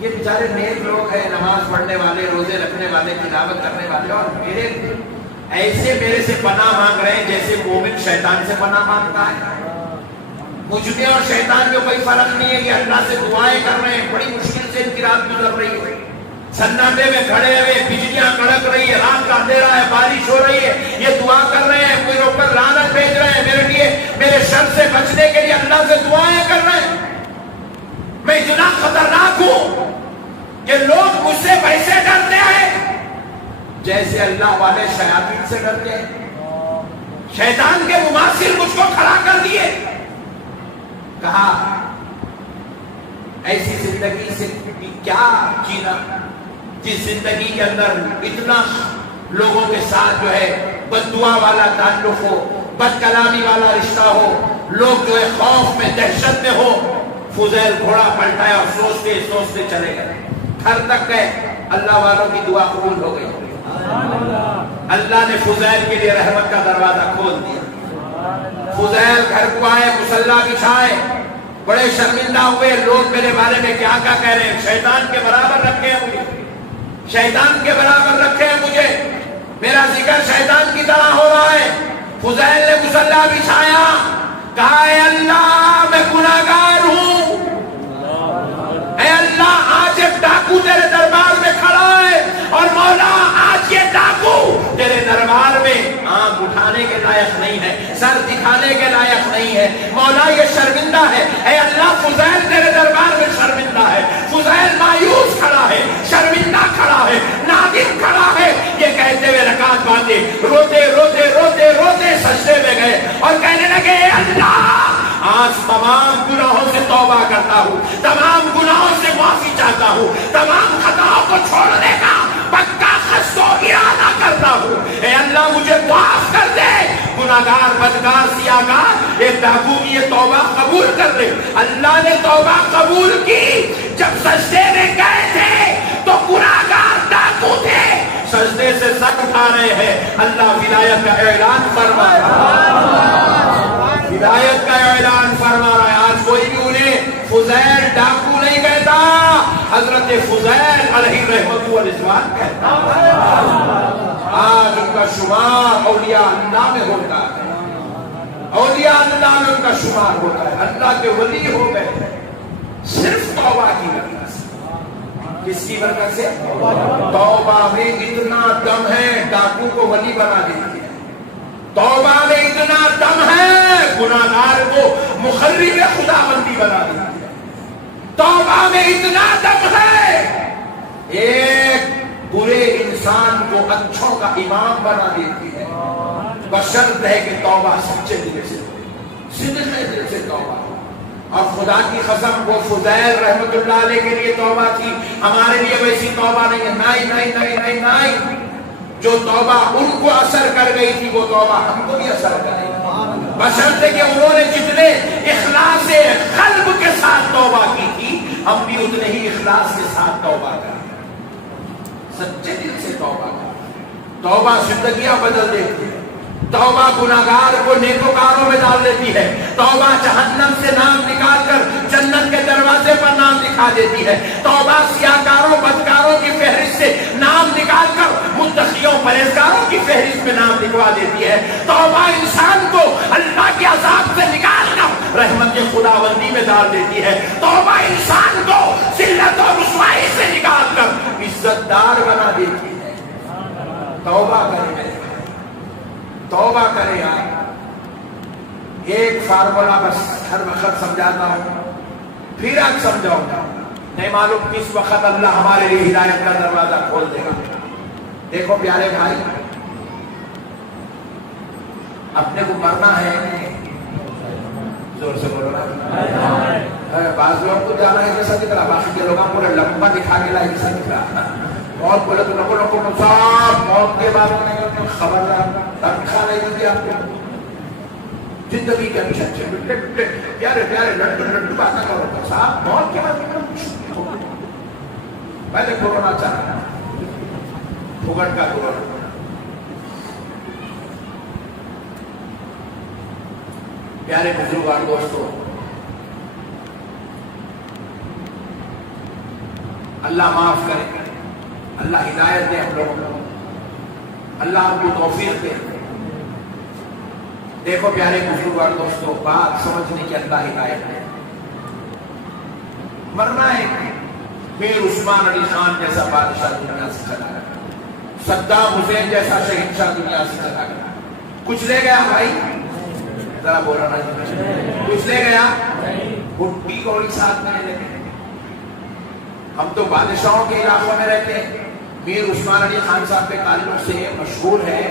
یہ بیچارے نیک لوگ ہیں, نماز پڑھنے والے, روزے رکھنے والے, تلاوت کرنے والے, اور میرے سے پناہ مانگ رہے ہیں جیسے مومن شیطان سے پناہ مانگتا ہے. مجھ میں اور شیطان میں کوئی فرق نہیں ہے. یہ اللہ سے دعائیں کر رہے ہیں, بڑی مشکل سے ان کی رات گزر رہی ہے. سناٹے میں کھڑے ہوئے, بجلیاں کڑک رہی ہے, رات کا اندھیرا ہے, بارش ہو رہی ہے, یہ دعا کر رہے ہیں, میرے اوپر لعنت بھیج رہے ہیں, میرے لیے, میرے شر سے بچنے کے لیے اللہ سے دعائیں کر رہے ہیں. میں اتنا خطرناک ہوں کہ لوگ مجھ سے ویسے ڈرتے ہیں جیسے اللہ والے شیاطین سے ڈرتے ہیں. شیطان کے مماثل مجھ کو کھڑا کر دیے. کہا, ایسی زندگی سے کیا جینا جس زندگی کے اندر اتنا لوگوں کے ساتھ جو ہے بد دعا والا تعلق ہو, بد کلامی والا رشتہ ہو, لوگ جو ہے خوف میں, دہشت میں ہو. فضیل گھوڑا پلٹایا اور سوچتے سوچتے چلے گئے. گھر تک گئے, اللہ والوں کی دعا قبول ہو گئی. اللہ نے فضیل کے لیے رحمت کا دروازہ کھول دیا. فضیل گھر کو آئے, مصلی بچھائے, بڑے شرمندہ ہوئے. لوگ میرے بارے میں کیا کہہ رہے ہیں, شیطان کے برابر رکھے ہیں مجھے, شیطان کے برابر رکھے ہیں مجھے, میرا ذکر شیطان کی طرح ہو رہا ہے. فضیل نے مصلی بچھایا, کہا, اے اللہ, میں گناہگار ہوں. اے اللہ, آج ایک ڈاکو تیرے دربار میں کھڑا ہے, اور مولا, آج یہ ڈاکو تیرے دربار میں آنکھ اٹھانے کے لائق نہیں ہے, سر دکھانے کے لائق نہیں ہے. مولا, یہ شرمندہ ہے. اے اللہ, فضیل تیرے دربار میں شرمندہ ہے. فضیل مایوس کھڑا ہے, شرمندہ کھڑا ہے, نادم کھڑا ہے. یہ کہتے ہوئے رکعت باندھے, روتے روتے روتے روتے سجدے میں گئے اور کہنے لگے, اے اللہ, آج تمام گناہوں سے توبہ کرتا ہوں, تمام گناہوں سے معافی چاہتا ہوں, تمام خطاؤں کو چھوڑنے کا پکا قصد و ارادہ کرتا ہوں. اے اللہ, مجھے معاف کر دے. گناہگار, بدکار, سیاہگار ایک ڈاکو کی یہ توبہ قبول کر لے. اللہ نے توبہ قبول کی. جب سجدے میں گئے تھے تو گناہگار ڈاکو تھے, سجدے سے سر اٹھا رہے ہیں. اللہ ولایت کا اعلان فرما رہا ہے, ہدایت کا اعلان فرما رہا ہے. آج کوئی بھی انہیں فضیل ڈاکو نہیں کہتا, حضرت فضیل علیہ رحمت و رضوان کہتا. آج ان کا شمار اولیاء اللہ میں ہوتا ہے, اولیاء اللہ میں ان کا شمار ہوتا ہے. اللہ کے ولی ہو گئے صرف توبہ کی برکت سے. کس کی برکت سے؟ توبہ میں اتنا دم ہے, ڈاکو کو ولی بنا دیتی ہے. توبہ میں اتنا دم ہے, گناہگار کو مخرب خدا بندی بنا دیتی ہے. توبہ میں اتنا دم ہے, ایک برے انسان کو اچھوں کا امام بنا دیتی ہے. بشرط ہے کہ توبہ سچے دل سے ہو، صدق دل سے توبہ. اور خدا کی قسم وہ فضیل رحمت اللہ علیہ کے لیے توبہ تھی، ہمارے لیے ویسی توبہ نہیں ہے. نہیں نہیں نہیں نہیں نہیں، جو توبہ ان کو اثر کر گئی تھی وہ توبہ ہم کو بھی اثر کرے گی، بشرطے کہ انہوں نے جتنے اخلاص قلب کے ساتھ توبہ کی تھی ہم بھی اتنے ہی اخلاص کے ساتھ توبہ کریں، سچے دل سے توبہ کریں. توبہ زندگیاں بدل دیتی ہے، توبہ گناہگار کو نیکوکاروں میں ڈال دیتی ہے، توبہ جہنم سے نام نکال کر جنت کے دروازے پر نام لکھا دیتی ہے، توبہ سیاہکاروں بدکاروں کی فہرست سے نام نکال کر متقیوں پرہیزگاروں کی فہرست میں نام لکھوا دیتی ہے. توبہ انسان کو اللہ کے عذاب سے نکال کر رحمت کے خداوندی میں ڈال دیتی ہے. توبہ انسان کو ذلت اور رسوائی سے نکال کر عزت دار بنا دیتی ہے. توبہ کریں، توبہ کریں. آپ ایک فارمولا بس ہر وقت سمجھاتا ہوں، پھر آج سمجھاؤں گا، نہیں معلوم کس وقت اللہ ہمارے لیے ہدایت کا دروازہ کھول دے گا. دیکھو پیارے بھائی، اپنے کو مرنا ہے، زور سے بولو نا. بعض لوگوں کو جانا ہے جیسا دکھ رہا، باقی کے لوگوں کو لمبا دکھا کے لائے جیسا دکھ رہا. موت بولے تو لوگوں کو صاحب موت کے بعد خبردار رکھا نہیں دیا. آپ کو زندگی کے اچھے اچھے پیارے پیارے لڈو باتیں کرو صاحب موت کے بعد پہلے کورونا چل رہا پھگٹ کا کورونا. پیارے بزرگان دوستو، اللہ معاف کرے، اللہ ہدایت دے ہم لوگوں کو، اللہ ہم کو توفیق دے. دیکھو پیارے بزرگان دوستو، بات سمجھنے کی اللہ ہدایت دے. مرنا ہے، میر عثمان علی خان جیسا بادشاہ دنیا سے چلا گیا، صدام حسین جیسا شہنشاہ دنیا سے چلا گیا. کچھ لے گیا بھائی؟ ذرا بولا نا، کچھ لے گیا؟ بھٹی کوڑی ساتھ میں لے گئے. ہم تو بادشاہوں کے علاقوں میں رہتے ہیں. میر عثمان علی خان صاحب کے تعلق سے مشہور ہے،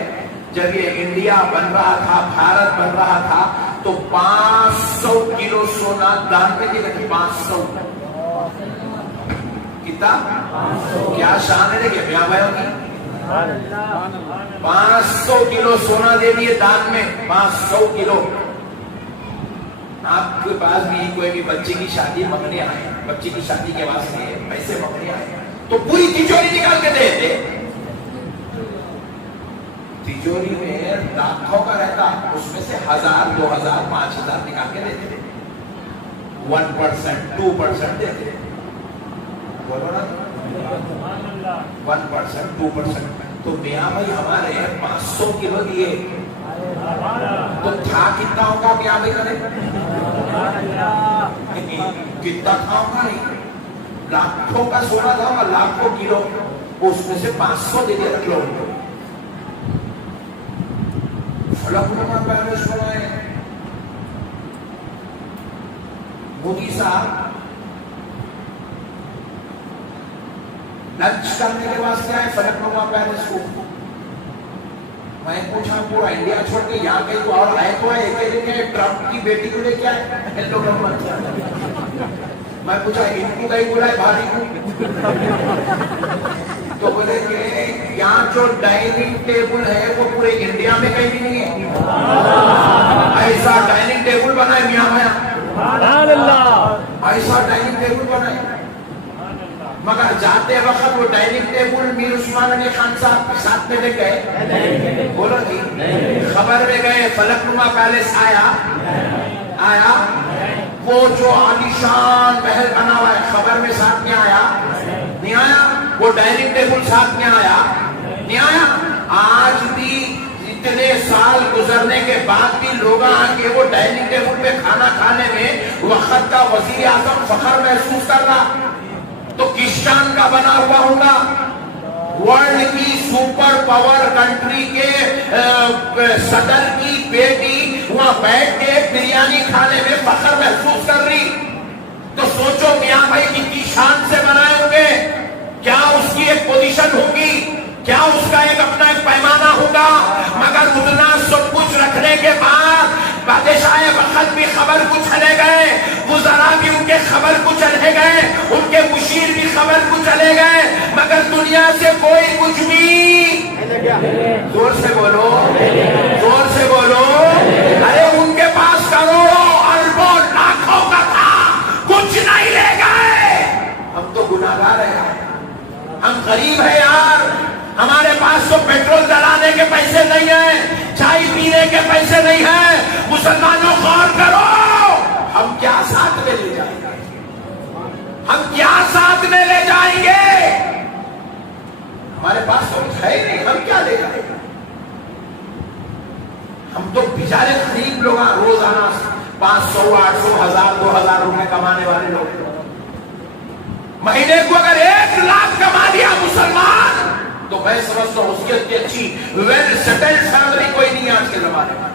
جب یہ انڈیا بن رہا تھا، بھارت بن رہا تھا، تو 500 کلو سونا دان میں دے گئے. 500 کتنا؟ کیا شان ہے کہ بیاں بھائیوں کی 500 کلو سونا دے دیے دان میں. 500 کلو. آپ کے پاس بھی کوئی بھی بچے کی شادی منگنے آئے، بچے کی شادی کے واسطے پیسے منگنے آئے تو پوری تجوری نکال کے دے دے. تجوری میں لاکھوں کا رہتا، اس میں سے 1000 2000 5000 نکال کے دیتے. 1% 2% دیتے. بولو نا 1% 2%. تو میاں بھائی ہمارے 500 کلو دیے تو تھا کتنا ہوگا میاں بھائی کرے؟ کتنا تھا ہوگا؟ نہیں، لاکھوں کا سونا تھا ہوگا، لاکھوں کلو. اس میں سے 500 دے دیا کلو. فلک پہلے سونا ہے. مودی صاحب لنچ کرنے کے واسطے آئے فلک نما پیلس کو. میں پوچھا پورا انڈیا چھوڑ کے یہاں کہیں تو اور آئے تو آئے کہ ٹرمپ کی بیٹی کو لے کے آئے. میں پوچھا ان کو کہیں بولا ہے بھاری کو؟ تو بولے کہ یہاں جو ڈائننگ ٹیبل ہے وہ پورے انڈیا میں کہیں بھی نہیں ہے. ایسا ڈائننگ ٹیبل بنا ہے میاں بھیا، ایسا ڈائننگ ٹیبل بنا ہے. مگر جاتے وقت وہ ڈائننگ ٹیبل میر عثمان علی خان صاحب کے ساتھ میں لے گئے؟ بولو جی. خبر میں گئے، فلک نما پیلس آیا وہ جو عالیشان محل بنا ہوا ہے، خبر میں ساتھ میں آیا نہیں آیا؟ وہ ڈائننگ ٹیبل ساتھ میں آیا نہیں آیا؟ آج بھی اتنے سال گزرنے کے بعد بھی لوگ آ کے وہ ڈائننگ ٹیبل پہ کھانا کھانے میں وقت کا وزیر اعظم فخر محسوس کر رہا. تو کس شان کا بنا ہوا ہوگا؟ ورلڈ کی سپر پاور کنٹری کے صدر کی بیٹی وہاں بیٹھ کے بریانی کھانے میں فخر محسوس کر رہی. تو سوچو میاں بھائی کتنی شان سے بنائے ہوں گے، کیا اس کی ایک پوزیشن ہوگی، کیا اس کا ایک اپنا ایک پیمانہ ہوگا؟ مگر اتنا سب کچھ رکھنے کے بعد بادشاہ وقت بھی خبر کو چلے گئے، وزراء بھی ان کے خبر کو چلے گئے، ان کے مشیر بھی خبر کو چلے گئے، مگر دنیا سے کوئی کچھ بھی، زور سے بولو، زور سے بولو، ارے ان کے پاس کروڑوں اربوں لاکھوں کا تھا، کچھ نہیں لے گئے۔ ہم تو گناہگار ہیں، ہم غریب ہیں یار، ہمارے پاس تو پیٹرول ڈلانے کے پیسے نہیں ہیں، چائے پینے کے پیسے نہیں ہیں۔ مسلمانوں غور کرو، ہم کیا ساتھ میں لے جائیں گے؟ ہم کیا ساتھ میں لے جائیں گے؟ ہمارے پاس تو کچھ ہے ہی نہیں، ہم کیا لے جائیں گے؟ ہم تو بیچارے غریب لوگ ہیں، روزانہ 500 800 1000 2000 روپے کمانے والے لوگ، مہینے کو اگر 1 لاکھ کما لیا مسلمان تو میں سمجھتا ہوں اس کی اتنی اچھی ویل سیٹلڈ فیملی کوئی نہیں آج کے زمانے میں۔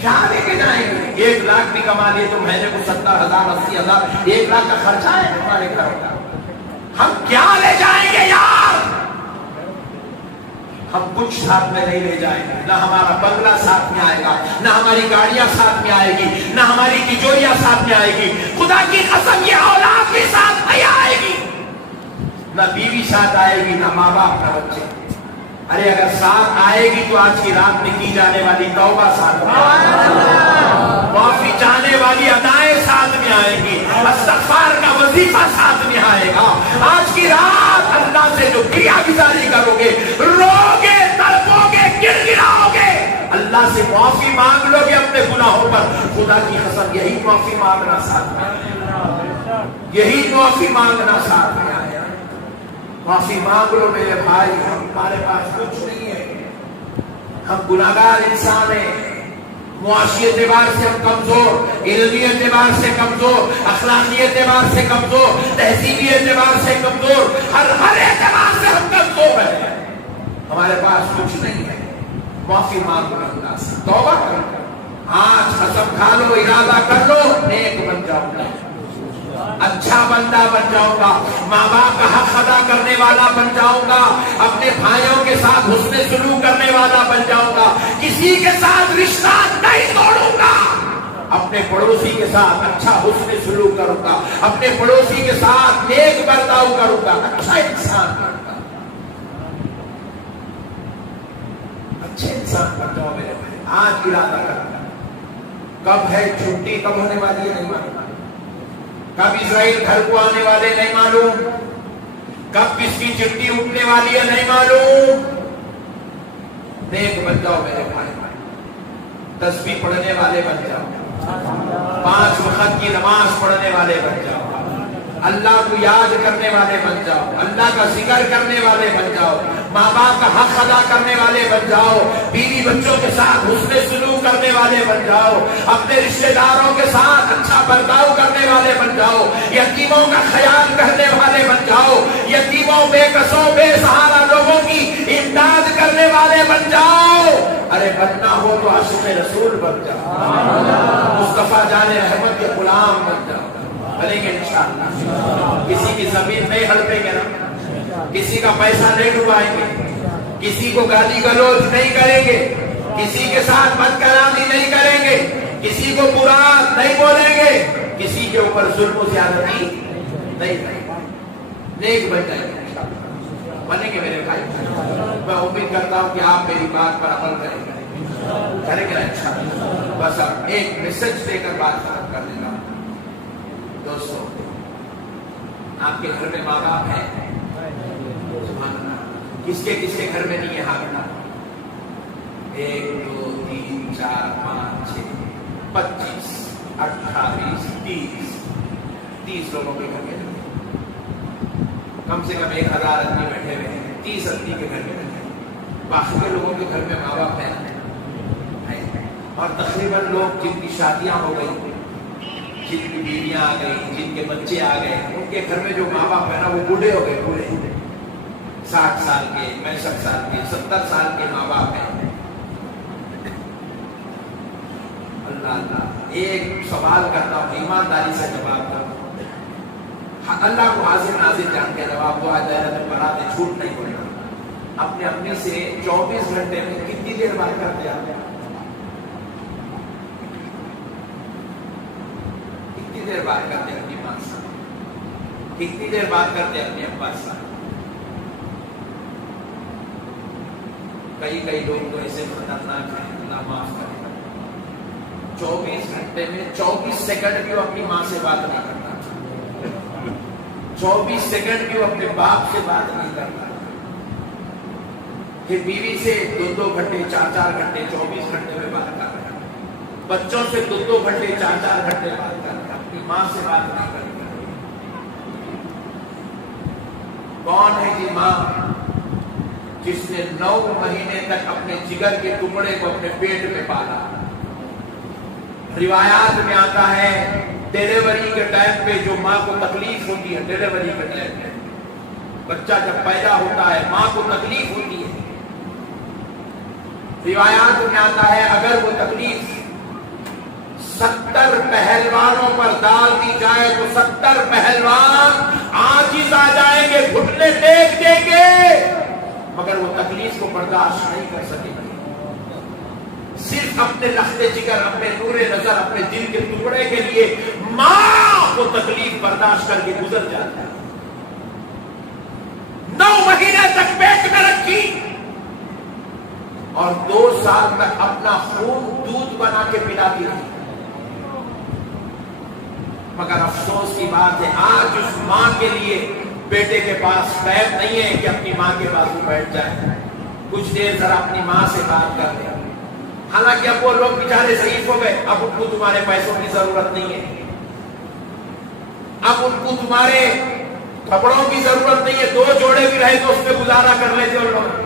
کیا لے کے جائیں گے؟ 1 لاکھ بھی کما لیے تو مہینے کو 70,000 80,000 1 لاکھ کا خرچہ ہے ہمارے گھروں کا، ہم کیا لے جائیں گے یار؟ ہم کچھ ساتھ میں نہیں لے جائیں گے، نہ ہمارا بنگلہ ساتھ میں آئے گا، نہ ہماری گاڑیاں ساتھ میں آئے گی، نہ ہماری تجوریاں ساتھ میں آئے گی، خدا کی قسم یہ اولاد بھی ساتھ نہیں آئے گی، نہ بیوی ساتھ آئے گی، نہ ماں باپ، نہ بچے۔ ارے اگر ساتھ آئے گی تو آج کی رات میں کی جانے والی توبہ ساتھ میں آئے گی، معافی چاہنے والی ادائیں ساتھ میں آئے گی، استغفار کا وظیفہ ساتھ میں آئے گا۔ آج کی رات اللہ سے جو کریا گزاری کرو گے، روگے، تڑپو گے، گر گراؤ گے، اللہ سے معافی مانگ لو گے اپنے گناہوں پر، خدا کی قسم یہی معافی مانگنا ساتھ میں آئے، یہی معافی مانگنا ساتھ میں آئے۔ معافی مانگ لو میرے بھائی، ہمارے پاس کچھ نہیں ہے، ہم گناہگار انسان ہیں، معاشی اعتبار سے ہم کمزور، علمی اعتبار سے کمزور، اخلاقی اعتبار سے کمزور، تہذیبی اعتبار سے کمزور، ہر اعتبار سے ہم کمزور ہیں، ہمارے پاس کچھ نہیں ہے۔ معافی مانگ لو اللہ سے، توبہ کرو، آج قسم کھا لو، ارادہ کر لو، نیک بن جاؤں گا، اچھا بندہ بن جاؤں گا، ماں باپ کا حق ادا کرنے والا بن جاؤں گا، اپنے بھائیوں کے ساتھ حسن سلوک کرنے والا بن جاؤں گا، کسی کے ساتھ رشتہ نہیں توڑوں گا، اپنے پڑوسی کے ساتھ اچھا حسن سلوک کروں گا، اپنے پڑوسی کے ساتھ نیک برتاؤ کروں گا، اچھا انسان بنوں گا، اچھے انسان بن جاؤ میرے بھائی۔ آج ارادہ کرنا، کب ہے چھٹی، کب ہونے والی ہے نہیں معلوم، کب اسرائیل گھر کو آنے والے نہیں معلوم، کب کس کی چٹھی اٹھنے والی ہے نہیں معلوم۔ نیک بن جاؤ میرے بھائی، تسبیح پڑھنے والے بن جاؤ، 5 وقت کی نماز پڑھنے والے بن جاؤ، اللہ کو یاد کرنے والے بن جاؤ، اللہ کا ذکر کرنے والے بن جاؤ، ماں باپ کا حق ادا کرنے والے بن جاؤ، بیوی بچوں کے ساتھ حسن سلوک کرنے والے بن جاؤ، اپنے رشتہ داروں کے ساتھ اچھا برتاؤ کرنے والے بن جاؤ، یتیموں کا خیال کرنے والے بن جاؤ، یتیموں، بے کسوں، بے سہارا لوگوں کی امداد کرنے والے بن جاؤ۔ ارے بننا ہو تو عاشق رسول بن جاؤ، مصطفیٰ جان رحمت کے غلام بن جاؤ، بنیں گے انشاءاللہ۔ کسی کی زمین نہیں ہڑپیں گے نا، کسی کا پیسہ نہیں ڈبائیں گے، کسی کو گالی گلوچ نہیں کریں گے، کسی کے ساتھ بد کلامی نہیں کریں گے، کسی کو برا نہیں بولیں گے، کسی کے اوپر ظلم و زیادتی نہیں کریں گے، نیک بن جائیں گے انشاءاللہ، بنیں گے میرے بھائی۔ میں امید کرتا ہوں کہ آپ میری بات پر عمل کریں گے انشاءاللہ۔ بس اب ایک میسج دے کر بات ختم کر دیں گا۔ دوستو، آپ کے گھر میں ماں باپ ہیں؟ کس کے گھر میں نہیں ہے ہاتھ؟ 1 2 3 4 5 6 25 28 30 لوگوں کے گھر میں، کم سے کم 1000 آدمی بیٹھے ہوئے ہیں، 30 آدمی کے گھر میں بیٹھے ہیں، باقی کے لوگوں کے گھر میں ماں باپ ہیں، اور تقریباً لوگ جن کی شادیاں ہو گئی، جن کی بیویاں آ گئی، جن کے بچے آ گئے، ان کے گھر میں جو ماں باپ ہے نا وہ بوڑھے ہو گئے، بوڑھے 60 سال کے، 65 سال کے، 70 سال کے ماں باپ ہیں۔ اللہ اللہ، ایک سوال کرتا ہوں، ایمانداری سے جواب دو، اللہ کو حاضر ناظر جان کے جب آپ دعا دائرہ میں بناتے جھوٹ نہیں بولنا. اپنے امی سے 24 گھنٹے میں کتنی دیر بات کرتے آپ؟ کتنی دیر بات کرتے اپنی ماں سے؟ کتنی دیر بات کرتے اپنے ابا سے؟ کئی لوگ تو ایسے خطرناک ہیں، اللہ معاف کرے. 24 گھنٹے میں 24 سیکنڈ بھی وہ اپنی ماں سے بات نہیں کرتا، 24 سیکنڈ بھی وہ اپنے باپ سے بات نہیں کرتا. پھر بیوی سے 2 گھنٹے 4 گھنٹے 24 گھنٹے میں بات کر رہا ہے، بچوں سے 2 گھنٹے 4 گھنٹے بات کر رہا ہے، اپنی ماں سے بات نہیں کرتا. کون ہے جی ماں جس نے 9 مہینے تک اپنے جگر کے ٹکڑے کو اپنے پیٹ میں پالا؟ روایات میں آتا ہے ڈیلیوری کے ٹائم پہ جو ماں کو تکلیف ہوتی ہے، ڈیلیوری کے ٹائم پہ بچہ جب پیدا ہوتا ہے ماں کو تکلیف ہوتی ہے. روایات میں آتا ہے اگر وہ تکلیف 70 پہلوانوں پر ڈال دی جائے تو 70 پہلوان عاجز آ جائیں گے، گھٹنے ٹیک دیں گے، مگر وہ تکلیف کو برداشت نہیں کر سکیں گے. صرف اپنے لخت جگر، اپنے نور نظر، اپنے دل کے ٹکڑے کے لیے ماں کو تکلیف برداشت کر کے گزر جاتا ہے. 9 مہینے تک پیٹ میں رکھی اور 2 سال تک اپنا خون دودھ بنا کے پلاتی رہی. مگر افسوس کی بات ہے آج اس ماں کے لیے بیٹے کے پاس ٹائم نہیں ہے کہ اپنی ماں کے بازو بیٹھ جائے، کچھ دیر ذرا اپنی ماں سے بات کر لے. حالانکہ اب وہ لوگ بیچارے ضعیف ہو گئے، اب ان کو تمہارے پیسوں کی ضرورت نہیں ہے، اب ان کو تمہارے کپڑوں کی ضرورت نہیں ہے، 2 جوڑے بھی رہے تو اس پہ گزارا کر لیتے ان لوگ.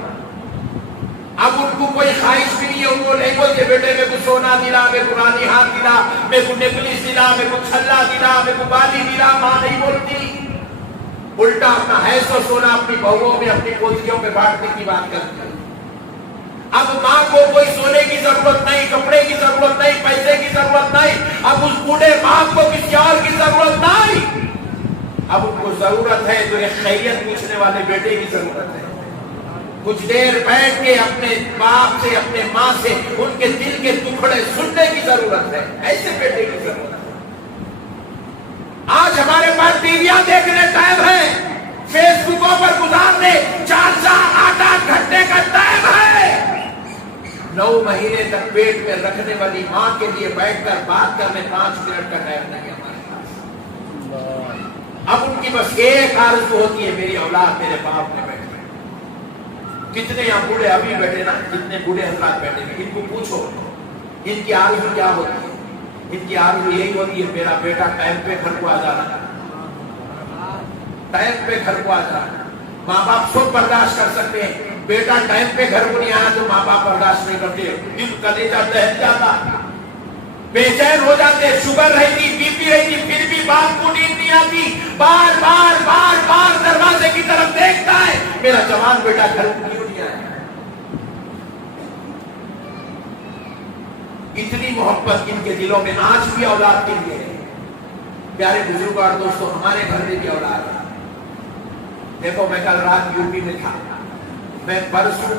اب ان کو کوئی خواہش بھی نہیں ہے، ان کو نہیں بولتے بیٹے میرے کو سونا دلا، میرے کو رانی ہاتھ دلا، میرے کو نیکلیس دلا، میرے کو چھلا دلا، میرے کو بالی دلا. ماں نہیں بولتی، الٹا اپنا حیث و سونا اپنی بہوؤں میں، اپنی پوتیوں میں بانٹنے کی بات کرتی ہے. اب ماں کو کوئی سونے کی ضرورت نہیں، کپڑے کی ضرورت نہیں، پیسے کی ضرورت نہیں. اب اس بوڑھے باپ کو کسی اور کی ضرورت نہیں، اب ان کو ضرورت ہے تو ایک خیریت پوچھنے والے بیٹے کی ضرورت ہے. کچھ دیر بیٹھ کے اپنے باپ سے، اپنے ماں سے ان کے دل کے ٹکڑے سننے کی ضرورت ہے، ایسے بیٹے کی ضرورت ہے. آج ہمارے پاس ٹیویاں دیکھنے ٹائم ہے، فیس بکوں پر گزارنے 4 8 گھنٹے کا ٹائم ہے. 9 مہینے تک پیٹ میں رکھنے والی ماں کے لیے بیٹھ کر بات کرنے 5 منٹ کا ٹائم نہیں ہمارے پاس. اب ان کی بس ایک آرزو ہوتی ہے میری اولاد میرے باپ میں بیٹھے. کتنے یہاں بوڑھے ابھی بیٹھے نا، جتنے بوڑھے حضرات بیٹھے ہیں ان کو پوچھو ان کی آرزو کیا ہوتی ہے. ان کی آرزو یہی ہوتی ہے میرا بیٹا ٹائم پہ گھر کو آ جانا، ٹائم پہ گھر کو آ جانا. ماں باپ سب برداشت کر سکتے ہیں، بیٹا ٹائم پہ گھر کو نہیں آیا تو ماں باپ برداشت نہیں کرتے. دل کلیجہ دہل جاتا، بے چین ہو جاتے. شوگر رہتی، بی پی رہتی، پھر بھی باپ کو نیند نہیں آتی. بار بار بار بار دروازے کی طرف دیکھتا ہے میرا جوان بیٹا گھر کو کیوں نہیں آیا. اتنی محبت ان کے دلوں میں آج بھی اولاد کے لیے ہے. پیارے بزرگ اور دوستوں، ہمارے گھر میں بھی اولاد ہے. دیکھو میں کل رات یو پی میں تھا، میں پرسوں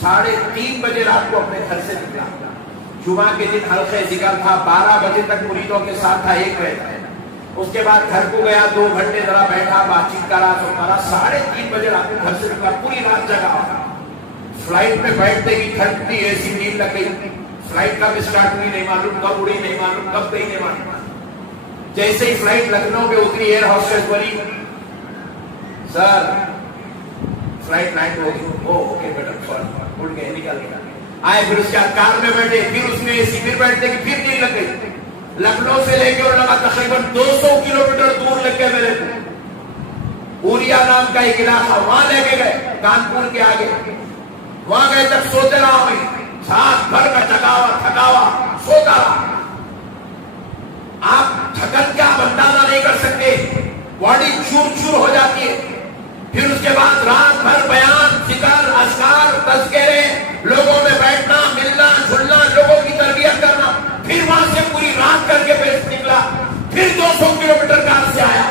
3:30 بجے رات کو اپنے گھر سے نکلا. جمعہ کے دن حلقہ ذکر تھا، 12 بجے تک مریدوں کے ساتھ تھا، 1 بجے تک. اس کے بعد گھر کو گیا، 2 گھنٹے ذرا بیٹھا، بات چیت کرا تو کرا. 3:30 بجے رات کو گھر سے نکلا، پوری رات جگا. فلائٹ میں بیٹھتے ہی ٹھنڈی ایسی نیند لگ گئی. فلائٹ کب اسٹارٹ ہوئی نہیں معلوم، کب اڑی نہیں معلوم، کب گئی نہیں معلوم. جیسے ہی فلائٹ لکھنؤ پہ اتری، ایئر ہوسٹس بولی سر فلائٹ لینڈ ہو گئی. اوکے میڈم سوری، اٹھ گئے، نکل گئے. آئے پھر اس کے بعد کار میں بیٹھے، پھر اس میں اسی پھر بیٹھتے کہ پھر نہیں لگ گئی. لکھنؤ سے لے کے اور لگا تقریباً 200 کلومیٹر دور لگ گئے میرے کو. اوریا نام کا ایک علاقہ، وہاں لے کے گئے، کانپور کے آگے. وہاں گئے تک سوتے رہا میں، ساتھ بھر کا تھکاوا سوتا رہا. آپ تھکن کیا اندازہ نہیں کر سکتے، باڈی چور چور ہو جاتی ہے. پھر اس کے بعد رات بھر بیان، ذکر، اذکار، تذکرے، لوگوں میں بیٹھنا، ملنا، جھلنا، لوگوں کی تربیت کرنا. پھر وہاں سے پوری رات کر کے پیش نکلا، پھر 200 کلومیٹر کار سے آیا.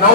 9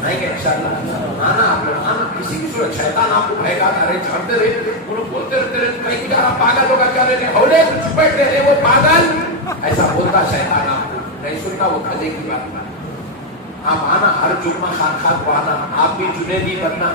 نہیں کہ انشاءاللہ آنا آپ لوگ آنا. کسی بھی صورت شیطان آپ کو بھیگاتا رہے, جھڑتے رہے, وہ لوگ بولتے رہتے رہے کہیں گزارا پاگل ہوگا کیا رہے ہولے کچھ بیٹھ رہے وہ پاگل, ایسا بولتا شیطان آپ کو نہیں سنتا, وہ کھلے کی بات. آپ آنا ہر جمعہ خانقاہ کو آنا, آپ بھی جنیدی بننا,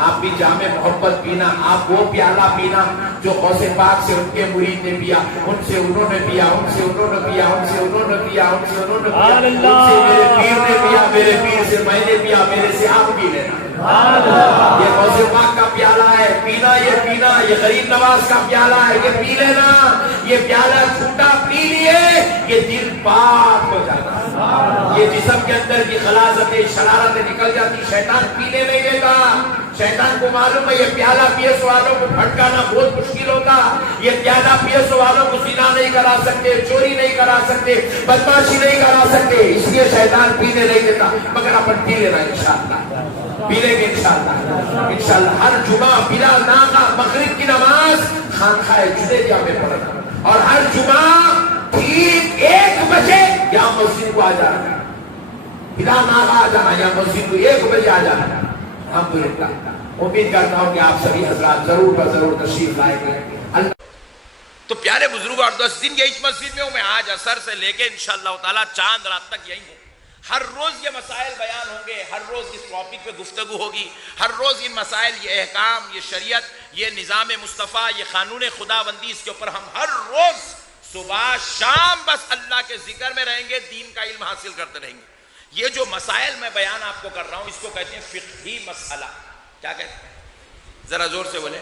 آپ بھی جامع محبت پینا, آپ وہ پیالہ پینا جو غوث پاک سے ان کے مرید نے پیا, ان سے انہوں نے پیا, ان سے انہوں نے پیا, ان سے انہوں نے پیا, ان سے انہوں نے پیا, ان سے میرے پیر نے پیا, میرے پیر سے میں نے پیا, میرے سے آپ پی لینا. یہ غوث پاک کا پیالہ ہے, پینا یہ پینا, یہ غریب نواز کا پیالہ ہے, یہ پی لینا. یہ پیالہ چھوٹا پی لیے یہ دل پاک ہو جاتا, یہ جسم کے اندر کی خلاصتیں شرارتیں نکل جاتی, شیطان پینے نہیں دیتا. شیطان کو معلوم ہے یہ پیالہ پیے سو والوں کو بھٹکانا بہت مشکل ہوتا, یہ پیالہ پیے سو والوں کو زنا نہیں کرا سکتے, چوری نہیں کرا سکتے, بدماشی نہیں کرا سکتے, اس لیے شیطان پینے نہیں دیتا. مگر اپن پی لینا انشاءاللہ, پی لیں گے انشاءاللہ. ہر جمعہ بلا ناغہ مغرب کی نماز خانقاہ جنیدیہ میں پڑھنا, اور ہر جمعہ ٹھیک 1 بجے یا مسجد کو آ جانا, بلا ناغہ آ جانا, یا مسجد کو 1 بجے آ جانا. الحمدللہ امید کرتا ہوں کہ آپ سبھی حضرات ضرور ضرور تشریف لائیں گے. تو پیارے بزرگوں اور دوست, دن کی اس مسجد میں ہوں میں آج عصر سے لے کے انشاءاللہ تعالی چاند رات تک یہی ہوں. ہر روز یہ مسائل بیان ہوں گے, ہر روز اس ٹاپک پہ گفتگو ہوگی, ہر روز ان مسائل, یہ احکام, یہ شریعت, یہ نظام مصطفیٰ, یہ قانون خداوندی, اس کے اوپر ہم ہر روز صبح شام بس اللہ کے ذکر میں رہیں گے, دین کا علم حاصل کرتے رہیں گے. یہ جو مسائل میں بیان آپ کو کر رہا ہوں اس کو کہتے ہیں فقہی مسئلہ. کیا کہتے ہیں, ذرا زور سے بولیں.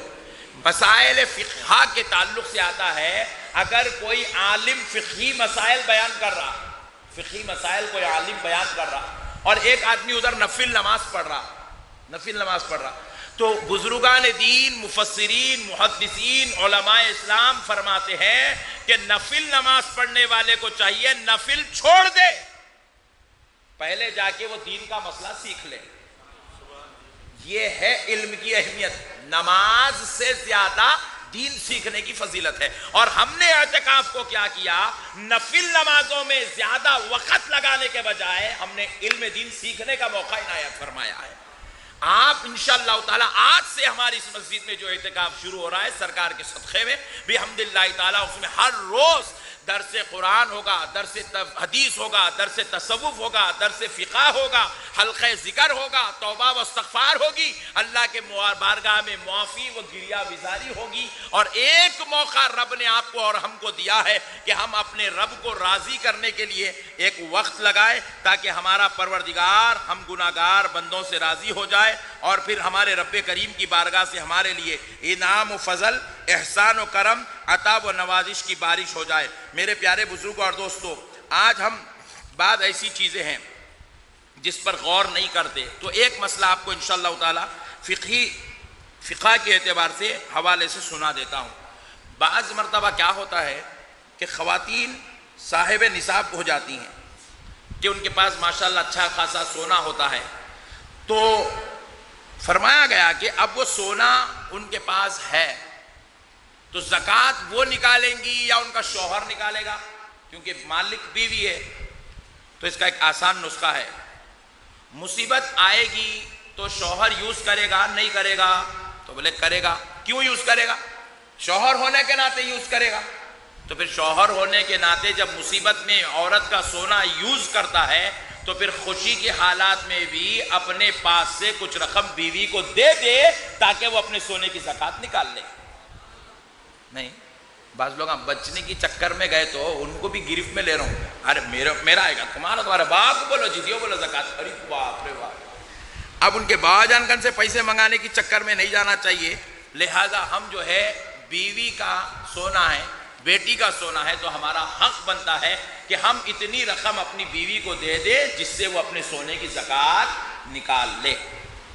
مسائل فقہ کے تعلق سے آتا ہے اگر کوئی عالم فقہی مسائل بیان کر رہا, فقہی مسائل کوئی عالم بیان کر رہا, اور ایک آدمی ادھر نفل نماز پڑھ رہا, تو بزرگان دین, مفسرین, محدثین, علماء اسلام فرماتے ہیں کہ نفل نماز پڑھنے والے کو چاہیے نفل چھوڑ دے, پہلے جا کے وہ دین کا مسئلہ سیکھ لے. یہ ہے علم کی اہمیت, نماز سے زیادہ دین سیکھنے کی فضیلت ہے. اور ہم نے اعتکاف کو کیا کیا, نفل نمازوں میں زیادہ وقت لگانے کے بجائے ہم نے علم دین سیکھنے کا موقع عنایت فرمایا ہے. آپ انشاءاللہ تعالی آج سے ہماری اس مسجد میں جو اعتکاف شروع ہو رہا ہے سرکار کے صدقے میں بحمداللہ تعالی, اس میں ہر روز درس قرآن ہوگا, درس حدیث ہوگا, درس تصوف ہوگا, درس فقہ ہوگا, حلقہ ذکر ہوگا, توبہ و استغفار ہوگی, اللہ کے بارگاہ میں معافی و گریہ وزاری ہوگی. اور ایک موقع رب نے آپ کو اور ہم کو دیا ہے کہ ہم اپنے رب کو راضی کرنے کے لیے ایک وقت لگائے تاکہ ہمارا پروردگار ہم گناہگار بندوں سے راضی ہو جائے, اور پھر ہمارے رب کریم کی بارگاہ سے ہمارے لیے انعام و فضل, احسان و کرم, عطا و نوازش کی بارش ہو جائے. میرے پیارے بزرگوں اور دوستوں, آج ہم بعض ایسی چیزیں ہیں جس پر غور نہیں کرتے, تو ایک مسئلہ آپ کو انشاءاللہ تعالی فقہ کے اعتبار سے حوالے سے سنا دیتا ہوں. بعض مرتبہ کیا ہوتا ہے کہ خواتین صاحب نصاب ہو جاتی ہیں کہ ان کے پاس ماشاءاللہ اچھا خاصا سونا ہوتا ہے, تو فرمایا گیا کہ اب وہ سونا ان کے پاس ہے تو زکوٰۃ وہ نکالیں گی یا ان کا شوہر نکالے گا, کیونکہ مالک بیوی ہے. تو اس کا ایک آسان نسخہ ہے, مصیبت آئے گی تو شوہر یوز کرے گا, نہیں کرے گا, تو بولے کرے گا. کیوں یوز کرے گا, شوہر ہونے کے ناطے یوز کرے گا. تو پھر شوہر ہونے کے ناطے جب مصیبت میں عورت کا سونا یوز کرتا ہے تو پھر خوشی کے حالات میں بھی اپنے پاس سے کچھ رقم بیوی کو دے دے تاکہ وہ اپنے سونے کی زکوٰۃ نکال لے. نہیں, بعض لوگ بچنے کی چکر میں گئے تو ان کو بھی گرفت میں لے رہا ہوں, ارے میرا آئے گا, تمہارا باپ بولو جیتیو بولو زکوٰۃ. ارے باپ رے باپ. اب ان کے با جان کن سے پیسے منگانے کی چکر میں نہیں جانا چاہیے. لہذا ہم جو ہے بیوی کا سونا ہے, بیٹی کا سونا ہے, تو ہمارا حق بنتا ہے کہ ہم اتنی رقم اپنی بیوی کو دے دے جس سے وہ اپنے سونے کی زکوٰۃ نکال لے.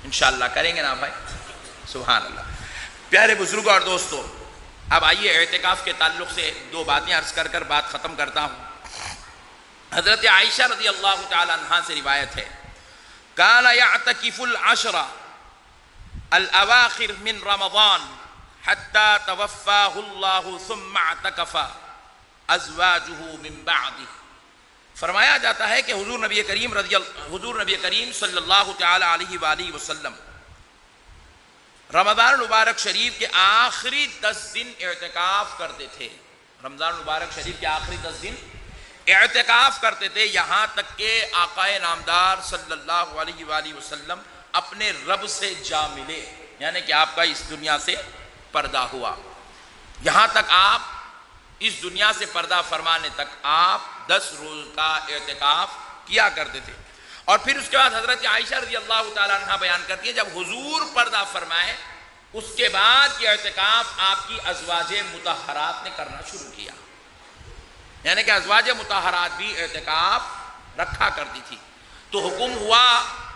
انشاءاللہ کریں گے نا بھائی, سبحان اللہ. پیارے بزرگوں اور دوستو, اب آئیے اعتکاف کے تعلق سے 2 باتیں عرض کر بات ختم کرتا ہوں. حضرت عائشہ رضی اللہ تعالی عنہا سے روایت ہے, کان یعتکف العشر الاواخر من رمضان حتی توفاہ اللہ ثم اعتکف ازواجہ من بعدہ. فرمایا جاتا ہے کہ حضور نبی کریم صلی اللہ تعالی علیہ وآلہ وسلم رمضان المبارک شریف کے آخری 10 دن اعتکاف کرتے تھے. رمضان المبارک شریف کے آخری 10 دن اعتکاف کرتے تھے، یہاں تک کہ آقا نامدار صلی اللہ علیہ وآلہ وسلم اپنے رب سے جا ملے، یعنی کہ آپ کا اس دنیا سے پردہ ہوا. یہاں تک آپ اس دنیا سے پردہ فرمانے تک آپ 10 روز کا اعتکاف کیا کرتے تھے. اور پھر اس کے بعد حضرت عائشہ رضی اللہ تعالیٰ عنہ بیان کرتی ہے، جب حضور پردہ فرمائے اس کے بعد یہ اعتکاف آپ کی ازواج مطہرات نے کرنا شروع کیا. یعنی کہ ازواج مطہرات بھی اعتکاف رکھا کرتی تھی. تو حکم ہوا،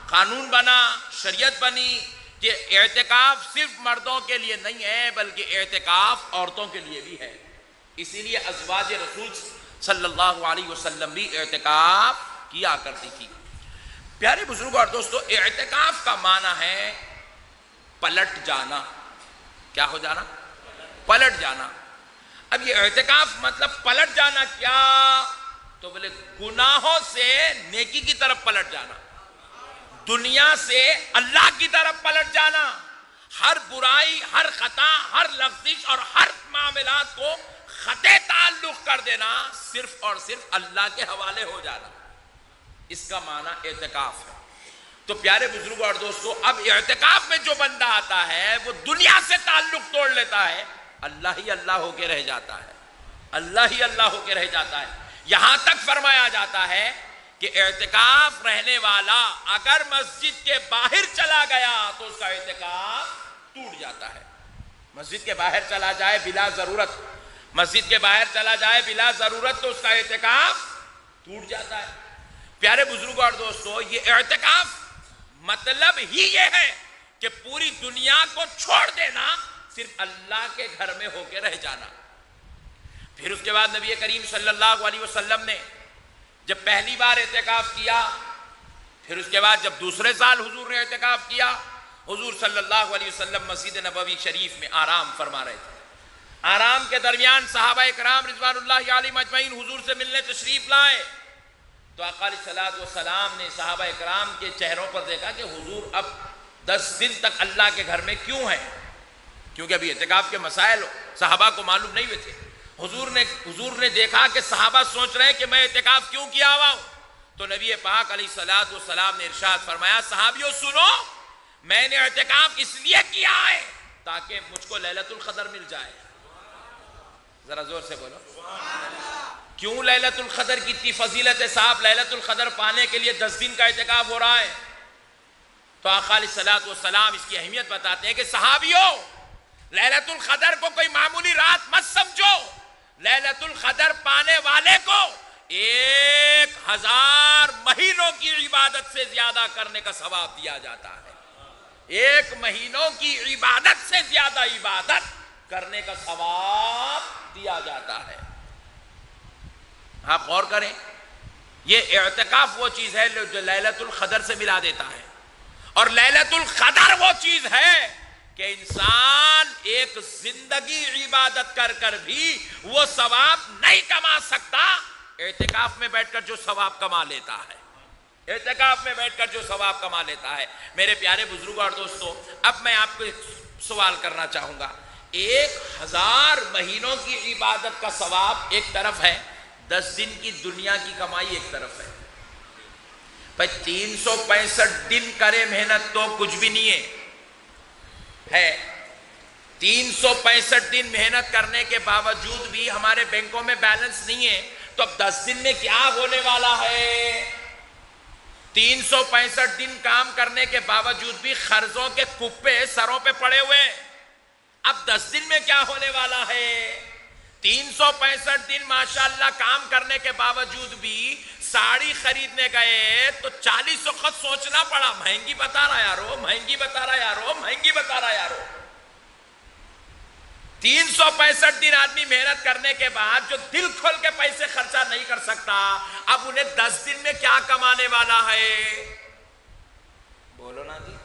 قانون بنا، شریعت بنی کہ اعتکاف صرف مردوں کے لیے نہیں ہے بلکہ اعتکاف عورتوں کے لیے بھی ہے. اسی لیے ازواج رسول صلی اللہ علیہ وسلم بھی اعتکاف کیا کرتی تھی. پیارے بزرگوں اور دوستو، اعتکاف کا معنی ہے پلٹ جانا. کیا ہو جانا؟ پلٹ جانا. اب یہ اعتکاف مطلب پلٹ جانا کیا؟ تو بولے گناہوں سے نیکی کی طرف پلٹ جانا، دنیا سے اللہ کی طرف پلٹ جانا، ہر برائی، ہر خطا، ہر لغزش اور ہر معاملات کو خطے تعلق کر دینا، صرف اور صرف اللہ کے حوالے ہو جانا. اس کا معنی اعتکاف ہے. تو پیارے بزرگوں اور دوستو، اب اعتکاف میں جو بندہ آتا ہے وہ دنیا سے تعلق توڑ لیتا ہے، اللہ ہی اللہ ہو کے رہ جاتا ہے، اللہ ہی اللہ ہو کے رہ جاتا ہے. یہاں تک فرمایا جاتا ہے کہ اعتکاف رہنے والا اگر مسجد کے باہر چلا گیا تو اس کا اعتکاف ٹوٹ جاتا ہے. مسجد کے باہر چلا جائے بلا ضرورت، مسجد کے باہر چلا جائے بلا ضرورت تو اس کا اعتکاف ٹوٹ جاتا ہے. پیارے بزرگوں اور دوستو، یہ اعتکاف مطلب ہی یہ ہے کہ پوری دنیا کو چھوڑ دینا، صرف اللہ کے گھر میں ہو کے رہ جانا. پھر اس کے بعد نبی کریم صلی اللہ علیہ وسلم نے جب پہلی بار اعتکاف کیا، پھر اس کے بعد جب دوسرے سال حضور نے اعتکاف کیا، حضور صلی اللہ علیہ وسلم مسجد نبوی شریف میں آرام فرما رہے تھے. آرام کے درمیان صحابہ کرام رضوان اللہ علیہم اجمعین حضور سے ملنے تشریف لائے تو آقا علیہ الصلوۃ والسلام نے صحابہ کرام کے چہروں پر دیکھا کہ حضور اب 10 دن تک اللہ کے گھر میں کیوں ہیں، کیونکہ ابھی اعتکاف کے مسائل صحابہ کو معلوم نہیں ہوئے تھے. حضور نے دیکھا کہ صحابہ سوچ رہے ہیں کہ میں اعتکاف کیوں کیا ہوا ہوں، تو نبی پاک علیہ الصلوۃ والسلام نے ارشاد فرمایا، صحابیوں سنو، میں نے اعتکاف اس لیے کیا ہے تاکہ مجھ کو لیلۃ القدر مل جائے. ذرا زور سے بولو. کیوں لیلۃ القدر کی اتنی فضیلت ہے صاحب؟ لیلۃ القدر پانے کے لیے 10 دن کا اعتکاف ہو رہا ہے. تو آقا علیہ الصلوۃ والسلام اس کی اہمیت بتاتے ہیں کہ صحابیوں، لیلۃ القدر کو کوئی معمولی رات مت سمجھو. لیلۃ القدر پانے والے کو 1000 مہینوں کی عبادت سے زیادہ کرنے کا ثواب دیا جاتا ہے. 1 مہینوں کی عبادت سے زیادہ عبادت کرنے کا ثواب دیا جاتا ہے. آپ غور کریں، یہ اعتکاف وہ چیز ہے جو لیلۃ القدر سے ملا دیتا ہے. اور لیلۃ القدر وہ چیز ہے کہ انسان ایک زندگی عبادت کر کر بھی وہ ثواب نہیں کما سکتا، اعتکاف میں بیٹھ کر جو ثواب کما لیتا ہے، اعتکاف میں بیٹھ کر جو ثواب کما لیتا ہے. میرے پیارے بزرگوں اور دوستو، اب میں آپ کو ایک سوال کرنا چاہوں گا. 1000 مہینوں کی عبادت کا ثواب ایک طرف ہے، 10 دن کی دنیا کی کمائی ایک طرف ہے. بھائی 365 دن کرے محنت تو کچھ بھی نہیں ہے. 365 دن محنت کرنے کے باوجود بھی ہمارے بینکوں میں بیلنس نہیں ہے، تو اب 10 دن میں کیا ہونے والا ہے؟ 365 دن کام کرنے کے باوجود بھی قرضوں کے کپے سروں پہ پڑے ہوئے، اب 10 دن میں کیا ہونے والا ہے؟ 365 دن ماشاءاللہ کام کرنے کے باوجود بھی ساڑی خریدنے گئے تو 40 وقت سوچنا پڑا، مہنگی بتا رہا یارو، مہنگی بتا رہا یارو، مہنگی بتا رہا یارو. 365 دن آدمی محنت کرنے کے بعد جو دل کھول کے پیسے خرچہ نہیں کر سکتا، اب انہیں 10 دن میں کیا کمانے والا ہے؟ بولو نا جی.